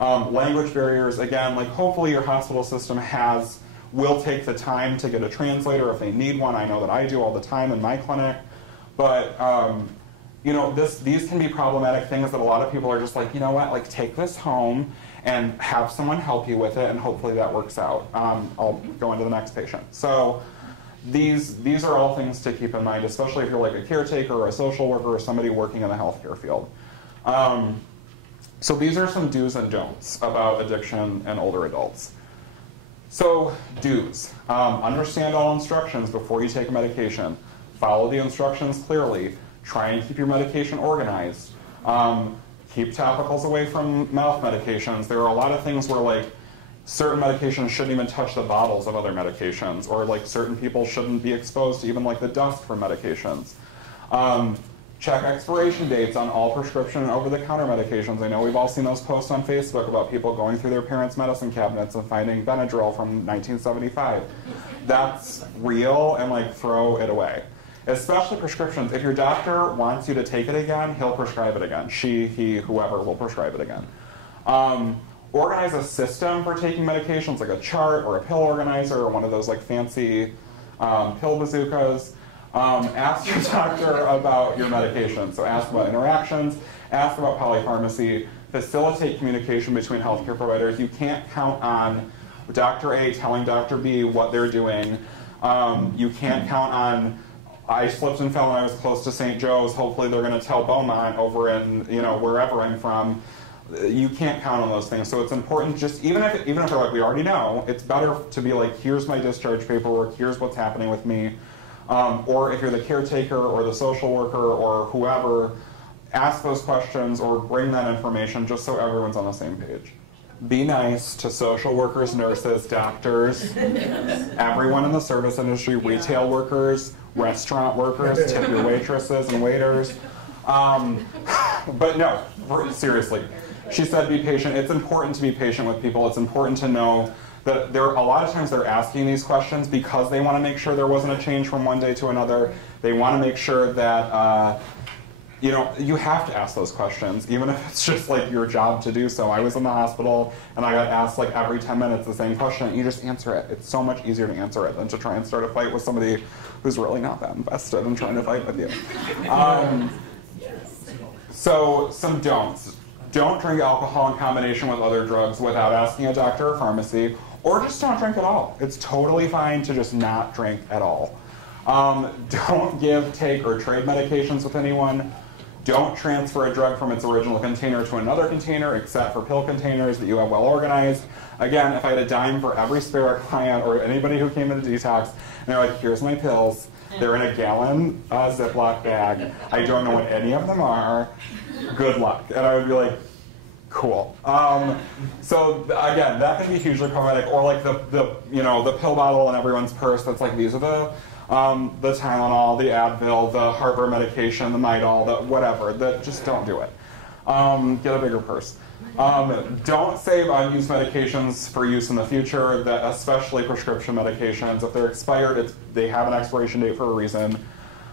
Language barriers, again, like hopefully your hospital system will take the time to get a translator if they need one. I know that I do all the time in my clinic. But these can be problematic things that a lot of people are just like, you know what, like take this home and have someone help you with it, and hopefully that works out. I'll go into the next patient. So these are all things to keep in mind, especially if you're like a caretaker or a social worker or somebody working in the healthcare field. So these are some do's and don'ts about addiction in older adults. So do's, understand all instructions before you take a medication. Follow the instructions clearly. Try and keep your medication organized. Keep topicals away from mouth medications. There are a lot of things where like certain medications shouldn't even touch the bottles of other medications, or like certain people shouldn't be exposed to even like the dust from medications. Check expiration dates on all prescription and over-the-counter medications. I know we've all seen those posts on Facebook about people going through their parents' medicine cabinets and finding Benadryl from 1975. That's real, and like throw it away. especially prescriptions. If your doctor wants you to take it again, he'll prescribe it again. She, he, whoever will prescribe it again. Organize a system for taking medications, like a chart or a pill organizer or one of those like fancy pill bazookas. Ask your doctor about your medication. So ask about interactions, ask about polypharmacy, facilitate communication between healthcare providers. You can't count on Dr. A telling Dr. B what they're doing. You can't count on, I slipped and fell when I was close to St. Joe's, hopefully they're going to tell Beaumont over in, wherever I'm from. You can't count on those things. So it's important, just even if they're like, we already know, it's better to be like, here's my discharge paperwork, here's what's happening with me. Or if you're the caretaker or the social worker or whoever, ask those questions or bring that information just so everyone's on the same page. Be nice to social workers, nurses, doctors, everyone in the service industry, retail workers, restaurant workers, tip your waitresses and waiters. But no, seriously. She said be patient. It's important to be patient with people. It's important to know that a lot of times they're asking these questions because they want to make sure there wasn't a change from one day to another. They want to make sure that, you have to ask those questions, even if it's just like your job to do so. I was in the hospital and I got asked like every 10 minutes the same question, and you just answer it. It's so much easier to answer it than to try and start a fight with somebody who's really not that invested in trying to fight with you. So some don'ts. Don't drink alcohol in combination with other drugs without asking a doctor or pharmacy, or just don't drink at all. It's totally fine to just not drink at all. Don't give, take, or trade medications with anyone. Don't transfer a drug from its original container to another container, except for pill containers that you have well organized. Again, if I had a dime for every spare client or anybody who came into detox, and they're like, here's my pills. They're in a gallon Ziploc bag. I don't know what any of them are. Good luck. And I would be like, cool. So again, that can be hugely problematic. Or like the pill bottle in everyone's purse that's like, these are the Tylenol, the Advil, the heartburn medication, the Midol, the whatever. Just don't do it. Get a bigger purse. Don't save unused medications for use in the future, especially prescription medications. If they're expired, they have an expiration date for a reason.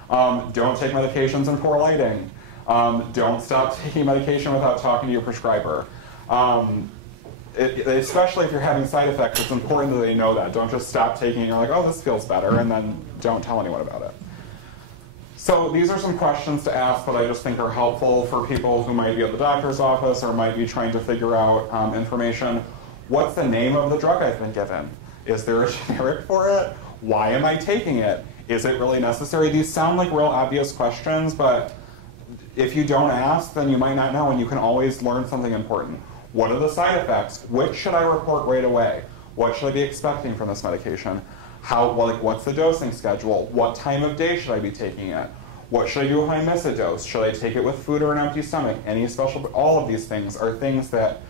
Don't take medications in poor lighting. Don't stop taking medication without talking to your prescriber. Especially if you're having side effects, it's important that they know that. Don't just stop taking it and you're like, oh, this feels better, and then don't tell anyone about it. So these are some questions to ask that I just think are helpful for people who might be at the doctor's office or might be trying to figure out information. What's the name of the drug I've been given? Is there a generic for it? Why am I taking it? Is it really necessary? These sound like real obvious questions, but if you don't ask, then you might not know, and you can always learn something important. What are the side effects? Which should I report right away? What should I be expecting from this medication? What's the dosing schedule? What time of day should I be taking it? What should I do if I miss a dose? Should I take it with food or an empty stomach? Any special? All of these things are things that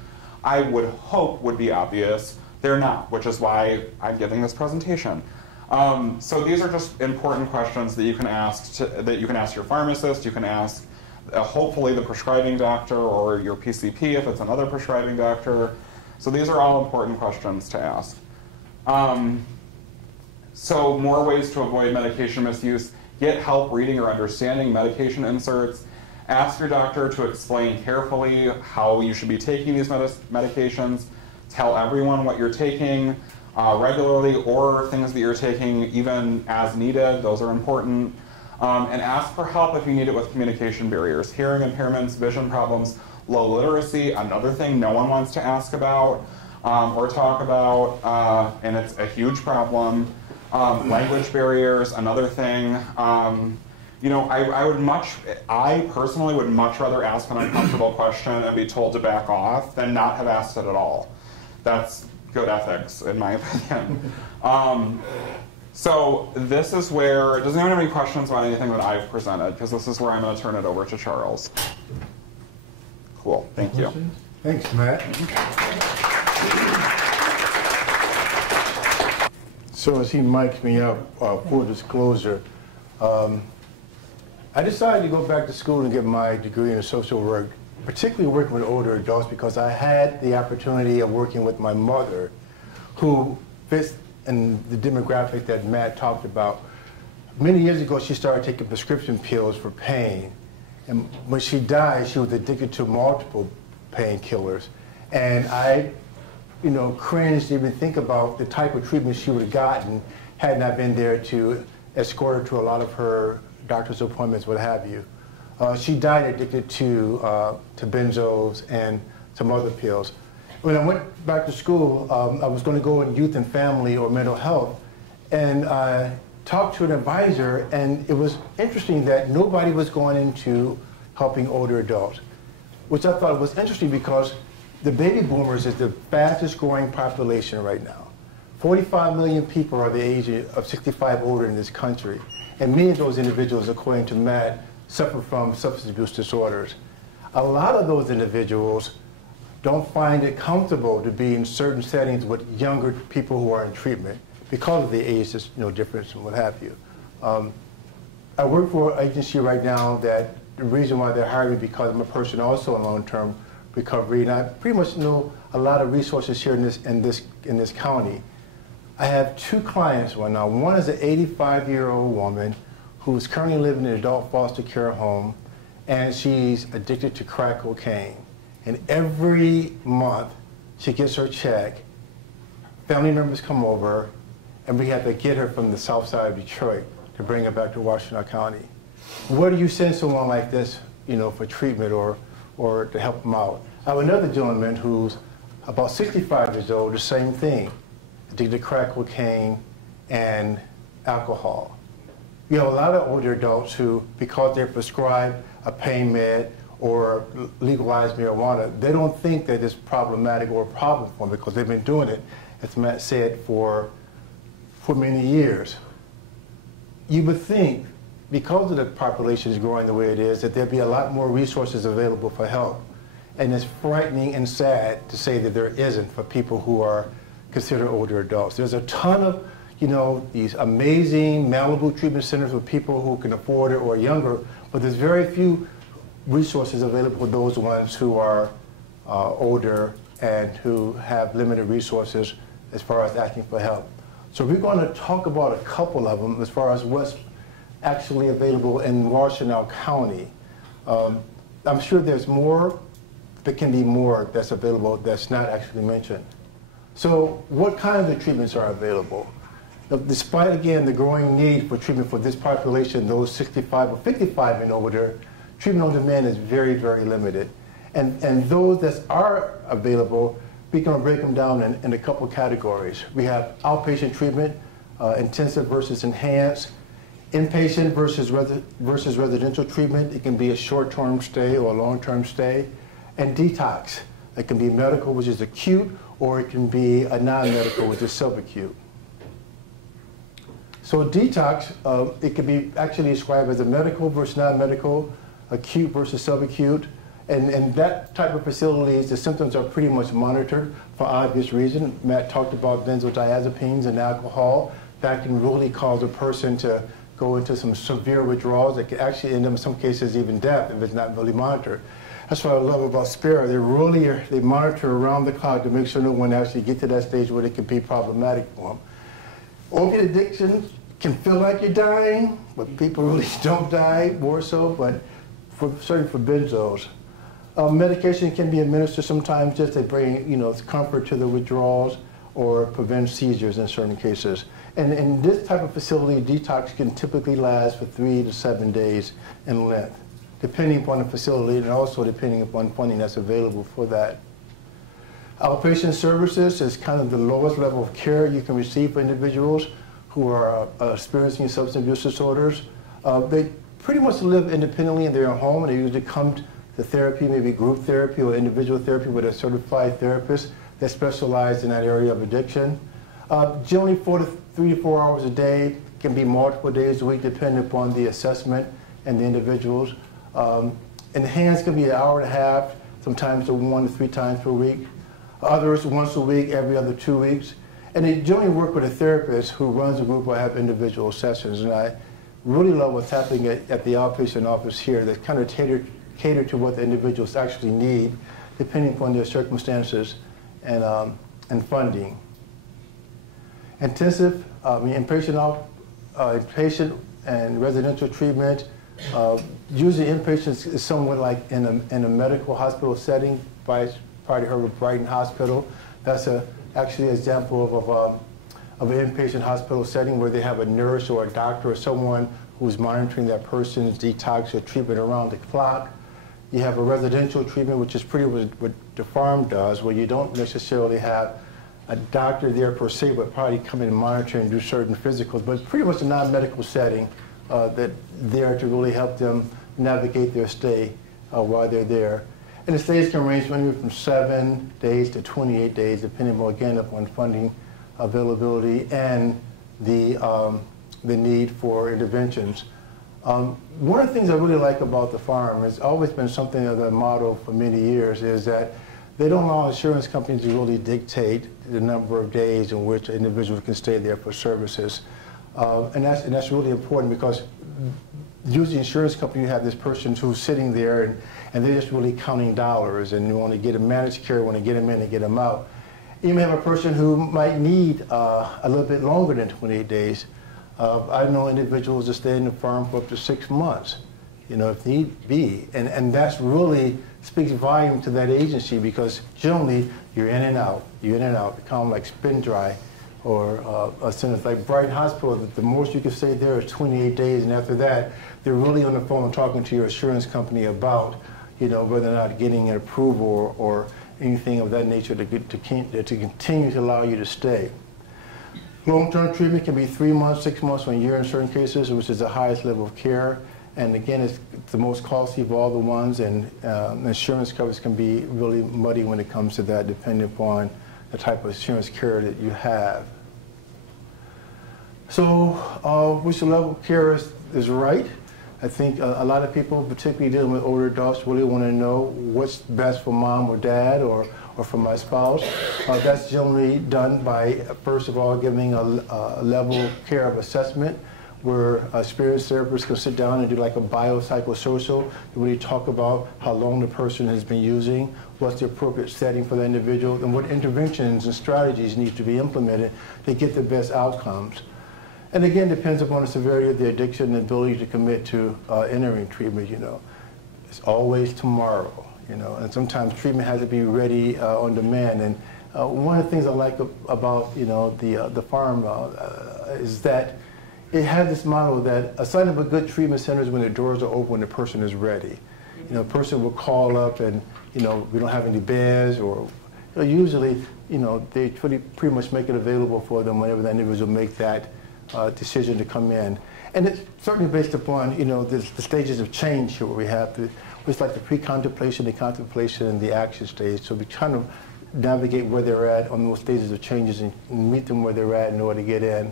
I would hope would be obvious. They're not, which is why I'm giving this presentation. So these are just important questions that you can ask. That you can ask your pharmacist. You can ask, hopefully, the prescribing doctor or your PCP if it's another prescribing doctor. So these are all important questions to ask. So more ways to avoid medication misuse. Get help reading or understanding medication inserts. Ask your doctor to explain carefully how you should be taking these medications. Tell everyone what you're taking regularly, or things that you're taking even as needed. Those are important. And ask for help if you need it with communication barriers. Hearing impairments, vision problems, low literacy, another thing no one wants to ask about or talk about, and it's a huge problem. Language barriers, another thing. I personally would much rather ask an uncomfortable question and be told to back off than not have asked it at all. That's good ethics, in my opinion. So this is where, does anyone have any questions about anything that I've presented? Because this is where I'm going to turn it over to Charles. Cool, thank you. Thanks, Matt. So as he mics me up, full disclosure, I decided to go back to school and get my degree in social work, particularly working with older adults, because I had the opportunity of working with my mother, who fits in the demographic that Matt talked about. Many years ago, she started taking prescription pills for pain. And when she died, she was addicted to multiple painkillers. And I, cringed to even think about the type of treatment she would have gotten had not been there to escort her to a lot of her doctor's appointments, what have you. She died addicted to benzos and some other pills. When I went back to school, I was going to go in youth and family or mental health, and I talked to an advisor, and it was interesting that nobody was going into helping older adults, which I thought was interesting because the baby boomers is the fastest growing population right now. 45 million people are the age of 65 older in this country, and many of those individuals, according to Matt, suffer from substance abuse disorders. A lot of those individuals don't find it comfortable to be in certain settings with younger people who are in treatment because of the age difference and what have you. I work for an agency right now that the reason why they're hiring me because I'm a person also in long-term recovery, and I pretty much know a lot of resources here in this county. I have two clients right now. One is an 85-year-old woman who's currently living in an adult foster care home, and she's addicted to crack cocaine. And every month, she gets her check, family members come over, and we have to get her from the south side of Detroit to bring her back to Washington County. Where do you send someone like this, for treatment or to help them out? I have another gentleman who's about 65 years old, the same thing, addicted to crack cocaine and alcohol. You have a lot of older adults who, because they're prescribed a pain med or legalized marijuana, they don't think that it's problematic or a problem for them because they've been doing it, as Matt said, for many years. You would think, because of the population is growing the way it is, that there'd be a lot more resources available for help. And it's frightening and sad to say that there isn't for people who are considered older adults. There's a ton of, these amazing Malibu treatment centers for people who can afford it or younger, but there's very few resources available for those ones who are older and who have limited resources as far as asking for help. So we're going to talk about a couple of them as far as what's actually available in Washtenaw County. I'm sure there's more, there can be more that's available that's not actually mentioned. So what kinds of treatments are available? Now, despite, again, the growing need for treatment for this population, those 65 or 55 and older, treatment on demand is very, very limited. And those that are available, we're going to break them down in a couple categories. We have outpatient treatment, intensive versus enhanced, inpatient versus residential treatment. It can be a short-term stay or a long-term stay, and detox. It can be medical, which is acute, or it can be a non-medical, which is subacute. So detox, it can be actually described as a medical versus non-medical, acute versus subacute. And that type of facilities, the symptoms are pretty much monitored for obvious reason. Matt talked about benzodiazepines and alcohol. That can really cause a person to go into some severe withdrawals that can actually end up in some cases even death if it's not really monitored. That's what I love about Spira. They monitor around the clock to make sure no one actually gets to that stage where it can be problematic for them. Opiate addiction can feel like you're dying, but people really don't die, more so, but certainly for benzos. Medication can be administered sometimes just to bring comfort to the withdrawals or prevent seizures in certain cases. And in this type of facility, detox can typically last for 3 to 7 days in length, depending upon the facility and also depending upon funding that's available for that. Outpatient services is kind of the lowest level of care you can receive for individuals who are experiencing substance abuse disorders. They pretty much live independently in their own home, and they usually come to therapy, maybe group therapy or individual therapy with a certified therapist that specializes in that area of addiction. Generally 3 to 4 hours a day, can be multiple days a week depending upon the assessment and the individuals. Enhanced can be an hour and a half, sometimes to 1 to 3 times per week. Others once a week, every other 2 weeks. And they generally work with a therapist who runs a group or have individual sessions. And I really love what's happening at the outpatient office here that kind of cater to what the individuals actually need, depending upon their circumstances and funding. Inpatient and residential treatment. Usually inpatients is somewhat like in a medical hospital setting. Probably heard of Brighton Hospital. That's actually an example of an inpatient hospital setting where they have a nurse or a doctor or someone who's monitoring that person's detox or treatment around the clock. You have a residential treatment, which is pretty much what the farm does, where you don't necessarily have a doctor there per se, but probably come in and monitor and do certain physicals. But it's pretty much a non-medical setting that there to really help them navigate their stay while they're there. And the stays can range anywhere from 7 days to 28 days, depending again upon funding availability and the need for interventions. One of the things I really like about the farm, has always been something of the motto for many years, is that they don't allow insurance companies to really dictate the number of days in which an individual can stay there for services. And that's really important, because usually insurance company, you have this person who's sitting there and they're just really counting dollars, and you want to get a managed care, want to get them in and get them out. You may have a person who might need a little bit longer than 28 days. I know individuals that stay in the farm for up to 6 months, if need be. And that's really speaks volume to that agency, because generally you're in and out, kind of like spin dry, or a sentence like Brighton Hospital. The most you can stay there is 28 days, and after that, they're really on the phone talking to your insurance company about, whether or not getting an approval or anything of that nature to continue to allow you to stay. Long-term treatment can be 3 months, 6 months, 1 year in certain cases, which is the highest level of care. And again, it's the most costly of all the ones, and insurance coverage can be really muddy when it comes to that, depending upon the type of insurance care that you have. So, which level of care is right? I think a lot of people, particularly dealing with older adults, really want to know what's best for mom or dad or for my spouse. That's generally done by, first of all, giving a level of care of assessment, where experienced therapists can sit down and do like a biopsychosocial, where you talk about how long the person has been using, what's the appropriate setting for the individual, and what interventions and strategies need to be implemented to get the best outcomes. And again, depends upon the severity of the addiction and ability to commit to entering treatment. It's always tomorrow, and sometimes treatment has to be ready on demand. And one of the things I like about the farm is that it has this model that a sign of a good treatment center is when the doors are open, when the person is ready. A person will call up and, we don't have any beds, or usually, they pretty much make it available for them whenever the individual make that decision to come in. And it's certainly based upon, the stages of change here where we have it's like the pre-contemplation, the contemplation, and the action stage. So we kind of navigate where they're at on those stages of changes and meet them where they're at in order to get in.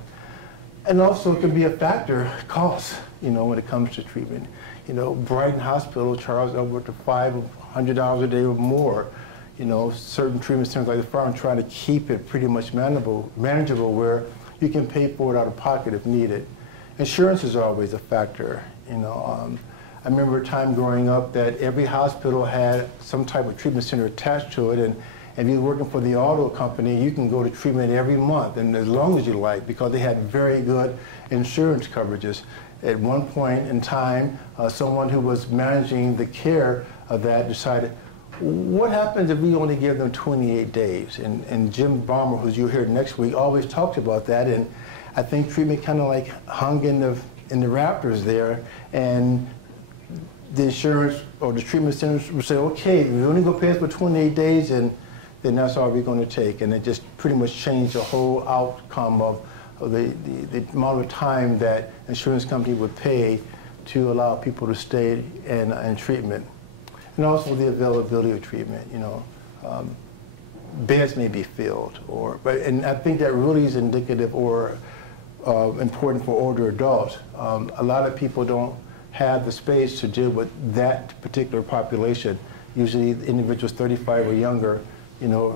And also it can be a factor, cost, when it comes to treatment. Brighton Hospital charges over to $500 a day or more. Certain treatment centers like the farm trying to keep it pretty much manageable where you can pay for it out of pocket if needed. Insurance is always a factor. I remember a time growing up that every hospital had some type of treatment center attached to it, and if you're working for the auto company, you can go to treatment every month, and as long as you like, because they had very good insurance coverages. At one point in time, someone who was managing the care of that decided, what happens if we only give them 28 days? And Jim Balmer, who's you here next week, always talks about that, and I think treatment kind of like hung in the rafters there, and the insurance or the treatment centers would say, okay, we're only going to pay us for 28 days, and then that's all we're going to take. And it just pretty much changed the whole outcome of the amount of time that insurance company would pay to allow people to stay in treatment. And also the availability of treatment, beds may be filled, and I think that really is indicative or important for older adults. A lot of people don't have the space to deal with that particular population. Usually individuals 35 or younger,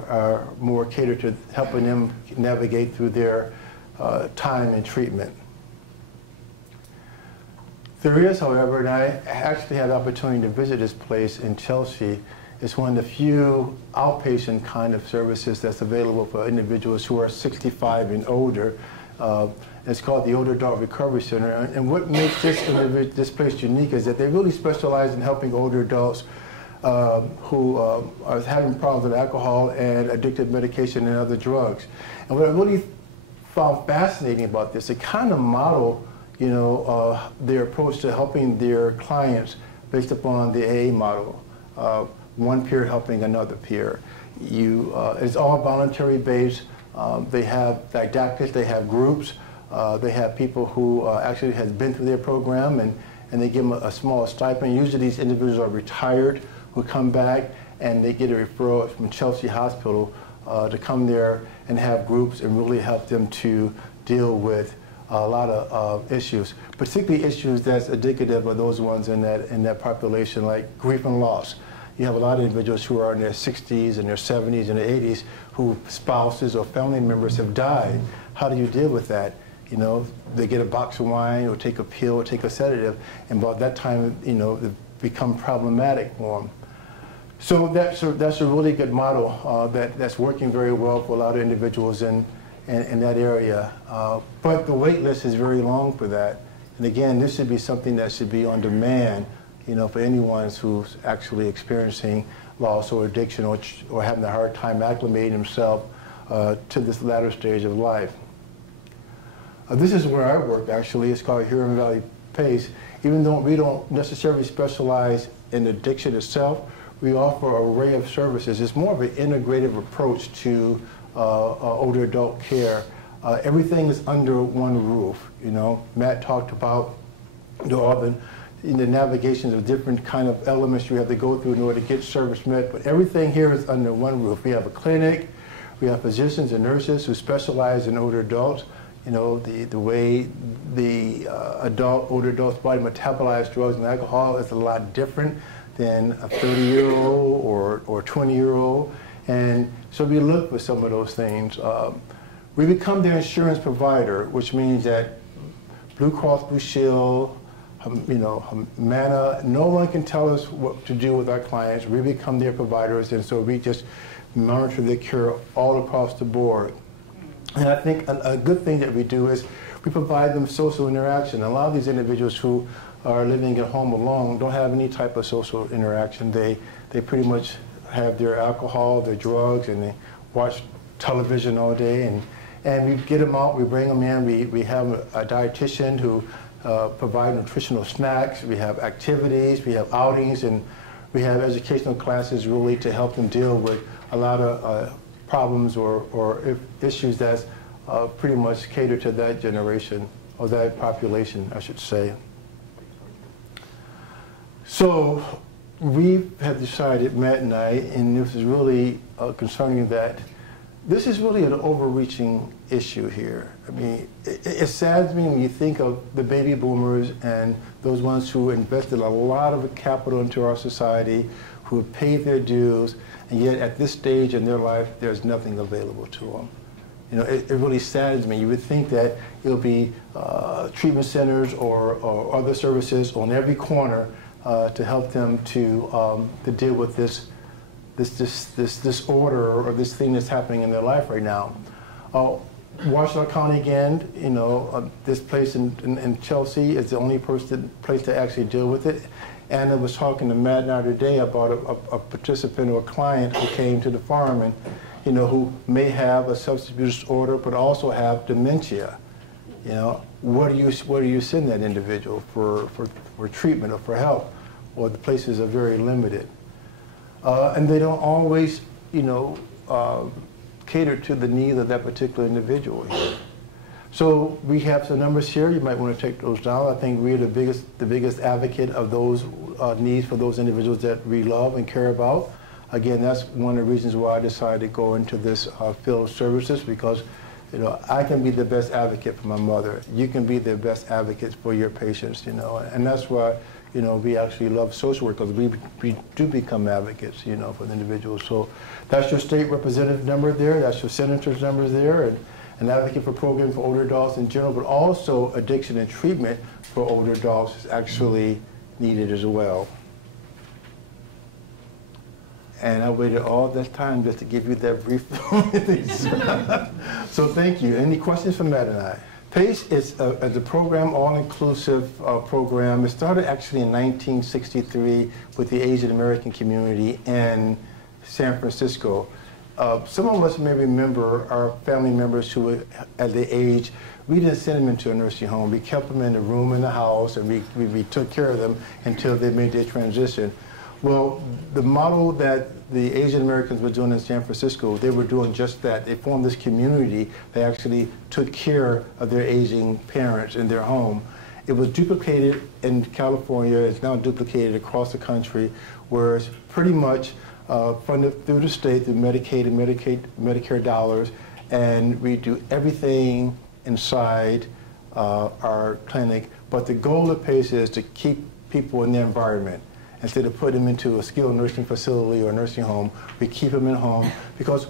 are more catered to helping them navigate through their time in treatment. There is, however, and I actually had the opportunity to visit this place in Chelsea. It's one of the few outpatient kind of services that's available for individuals who are 65 and older. It's called the Older Adult Recovery Center. And what makes this place unique is that they really specialize in helping older adults who are having problems with alcohol and addictive medication and other drugs. And what I really found fascinating about this, they kind of model, their approach to helping their clients based upon the AA model. One peer helping another peer. It's all voluntary based. They have didactics, they have groups, they have people who actually have been through their program, and they give them a small stipend. Usually these individuals are retired who come back, and they get a referral from Chelsea Hospital to come there and have groups and really help them to deal with a lot of issues, particularly issues that's indicative of those ones in that population, like grief and loss. You have a lot of individuals who are in their 60s and their 70s and their 80s who spouses or family members have died. How do you deal with that? They get a box of wine or take a pill or take a sedative, and by that time, it become problematic for them. So that's a really good model that's working very well for a lot of individuals in that area. But the wait list is very long for that. And again, this should be something that should be on demand, for anyone who's actually experiencing loss or addiction or having a hard time acclimating himself to this latter stage of life. This is where I work, actually. It's called Huron Valley PACE. Even though we don't necessarily specialize in addiction itself, we offer an array of services. It's more of an integrative approach to older adult care. Everything is under one roof. Matt talked about all the navigations of different kind of elements you have to go through in order to get service met, but everything here is under one roof. We have a clinic, we have physicians and nurses who specialize in older adults. The way the older adult's body metabolizes drugs and alcohol is a lot different than a 30-year-old or 20-year-old. And so we look for some of those things. We become their insurance provider, which means that Blue Cross Blue Shield, Humana, no one can tell us what to do with our clients. We become their providers, and so we just monitor their care all across the board. And I think a good thing that we do is we provide them social interaction. A lot of these individuals who are living at home alone don't have any type of social interaction. They pretty much have their alcohol, their drugs, and they watch television all day. And we get them out, we bring them in, we have a dietitian who provide nutritional snacks, we have activities, we have outings, and we have educational classes really to help them deal with a lot of problems or issues that pretty much cater to that generation, or that population, I should say. So we have decided, Matt and I, and this is really concerning that this is really an overreaching issue here. I mean, it saddens me when you think of the baby boomers and those ones who invested a lot of capital into our society, who have paid their dues, and yet at this stage in their life, there's nothing available to them. It really saddens me. You would think that it'll be treatment centers or other services on every corner to help them to deal with this disorder or this thing that's happening in their life right now. Washtenaw County again, this place in Chelsea is the only place to actually deal with it. Anna was talking to Matt and I today about a participant or a client who came to the farm and, who may have a substance abuse disorder but also have dementia. Where do you send that individual for treatment or for help? Well, the places are very limited. And they don't always, cater to the needs of that particular individual here. So we have some numbers here. You might want to take those down. I think we're the biggest advocate of those needs for those individuals that we love and care about. Again, that's one of the reasons why I decided to go into this field of services, because I can be the best advocate for my mother. You can be the best advocates for your patients, and that's why we actually love social work, because we do become advocates, for the individuals. So that's your state representative number there. That's your senator's numbers there, and an advocate for programs for older adults in general, but also addiction and treatment for older adults is actually needed as well. And I waited all this time just to give you that brief. So thank you. Any questions for Matt and I? PACE is a program, all-inclusive program. It started actually in 1963 with the Asian American community in San Francisco. Some of us may remember our family members who were at the age, we didn't send them into a nursing home. We kept them in a room in the house, and we took care of them until they made their transition. Well, the model that the Asian Americans were doing in San Francisco, they were doing just that. They formed this community. They actually took care of their aging parents in their home. It was duplicated in California. It's now duplicated across the country, where it's pretty much funded through the state, through Medicaid and Medicare dollars, and we do everything inside our clinic. But the goal of PACE is to keep people in their environment. Instead of putting them into a skilled nursing facility or a nursing home, we keep them in home, because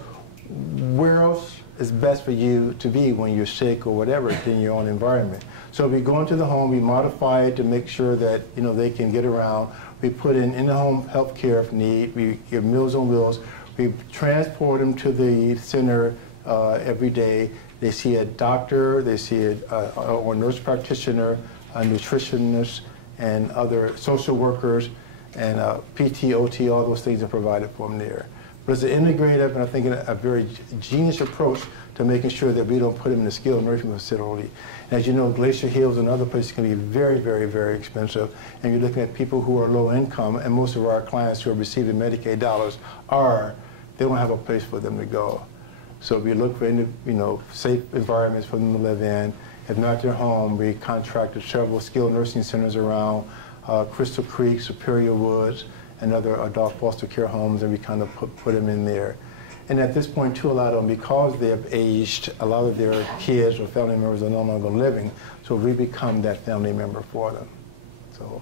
where else is best for you to be when you're sick or whatever than your own environment? So we go into the home, we modify it to make sure that they can get around. We put in the home health care if need. We give Meals on Wheels. We transport them to the center every day. They see a doctor, they see a nurse practitioner, a nutritionist, and other social workers, and PT, OT, all those things are provided for them there. But it's an integrative, and I think a very genius approach to making sure that we don't put them in a skilled nursing facility. And as you know, Glacier Hills and other places can be very, very, very expensive. And you're looking at people who are low income, and most of our clients who are receiving Medicaid dollars they don't have a place for them to go. So we look for safe environments for them to live in. If not their home, we contracted several skilled nursing centers around Crystal Creek, Superior Woods, and other adult foster care homes, and we kind of put them in there. And at this point, too, a lot of them, because they have aged, a lot of their kids or family members are no longer living, so we become that family member for them. So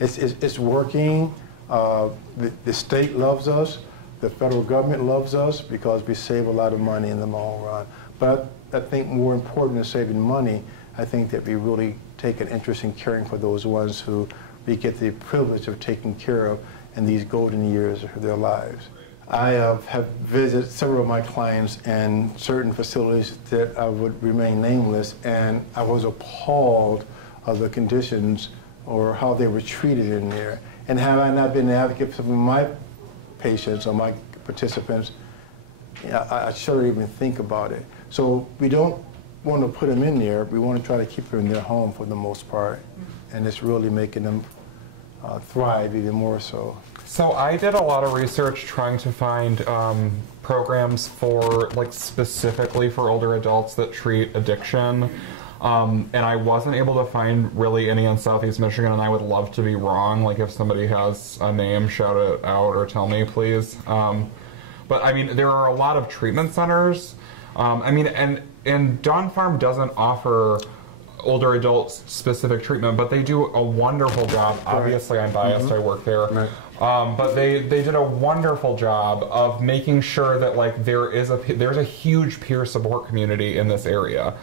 it's working. The state loves us. The federal government loves us because we save a lot of money in the long run. But I think more important than saving money, I think that we really take an interest in caring for those ones who we get the privilege of taking care of in these golden years of their lives. I have visited several of my clients in certain facilities that I would remain nameless, and I was appalled of the conditions or how they were treated in there. And had I not been an advocate for my patients or my participants, I shouldn't even think about it. So we don't want to put them in there. We want to try to keep them in their home for the most part, and it's really making them thrive even more so. So I did a lot of research trying to find programs for, specifically for older adults that treat addiction, and I wasn't able to find really any in Southeast Michigan, and I would love to be wrong. If somebody has a name, shout it out or tell me, please. But I mean, there are a lot of treatment centers. And Dawn Farm doesn't offer older adults specific treatment, but they do a wonderful job. Right. Obviously, I'm biased. I work there. Right. But they did a wonderful job of making sure that there's a huge peer support community in this area.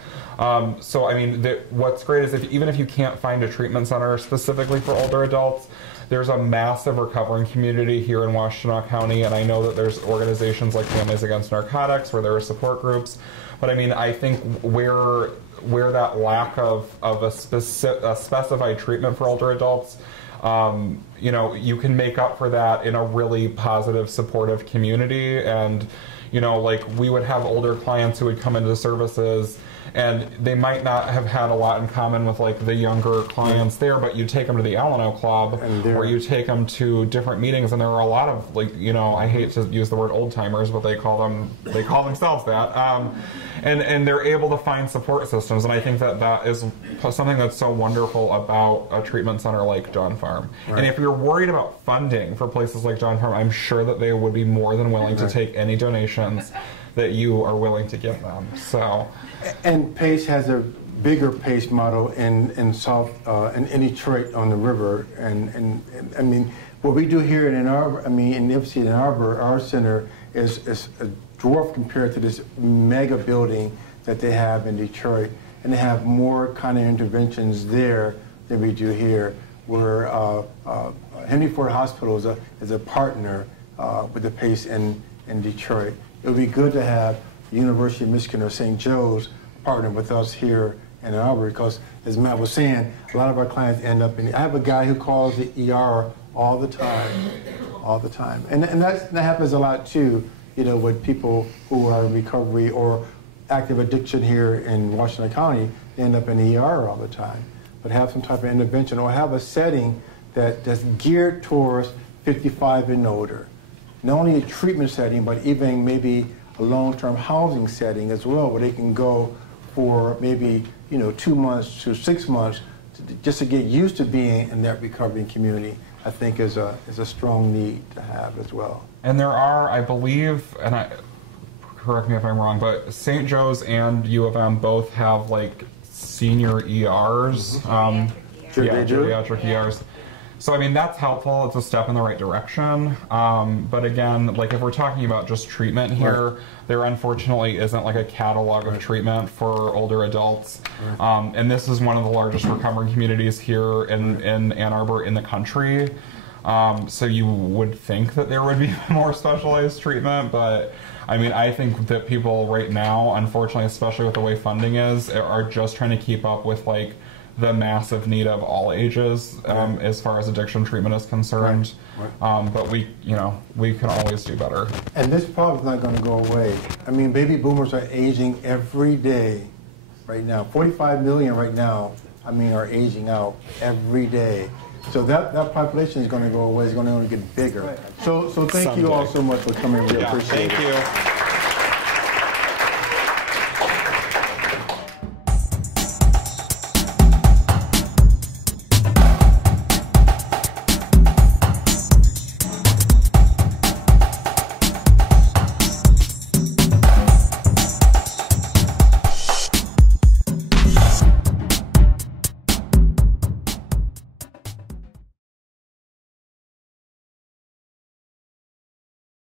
So I mean, what's great is even if you can't find a treatment center specifically for older adults, there's a massive recovering community here in Washtenaw County, and I know that there's organizations like Families Against Narcotics where there are support groups. But I mean, I think where that lack of a specified treatment for older adults, you can make up for that in a really positive, supportive community. And, we would have older clients who would come into the services, and they might not have had a lot in common with the younger clients there, but you take them to the Al-Anon club, or you take them to different meetings, and there are a lot of I hate to use the word old timers, but they call themselves that, and they're able to find support systems, and I think that is something that's so wonderful about a treatment center like Dawn Farm. Right. And if you're worried about funding for places like Dawn Farm, I'm sure that they would be more than willing to take any donations that you are willing to give them. So, and PACE has a bigger PACE model in Detroit on the river, and I mean, what we do here in Ann Arbor, in Ypsilanti, Ann Arbor, our center is a dwarf compared to this mega building that they have in Detroit, and they have more kind of interventions there than we do here. Where Henry Ford Hospital is a partner with the PACE in Detroit. It would be good to have the University of Michigan or St. Joe's partner with us here in Ann Arbor, because as Matt was saying, a lot of our clients end up in, I have a guy who calls the ER all the time. And that happens a lot too, you know, with people who are in recovery or active addiction here in Washington County, they end up in the ER all the time. But have some type of intervention or have a setting that's geared towards 55 and older. Not only a treatment setting, but even maybe a long-term housing setting as well, where they can go for maybe, you know, 2 months to 6 months just to get used to being in that recovery community. I think is a strong need to have as well. And there are, I believe, and correct me if I'm wrong, but St. Joe's and U of M both have like senior ERs, geriatric ERs. So I mean that's helpful. It's a step in the right direction. But again, like if we're talking about just treatment here, there unfortunately isn't like a catalog of treatment for older adults. And this is one of the largest recovery communities here in Ann Arbor in the country. So you would think that there would be more specialized treatment, but I mean, I think that people right now, unfortunately, especially with the way funding is, are just trying to keep up with like the massive need of all ages as far as addiction treatment is concerned. But we can always do better. And this problem is not going to go away. I mean, baby boomers are aging every day right now. 45 million right now, I mean, are aging out every day. So that population is going to go away. It's going to only get bigger. So thank you all so much for coming. We appreciate it. Thank you.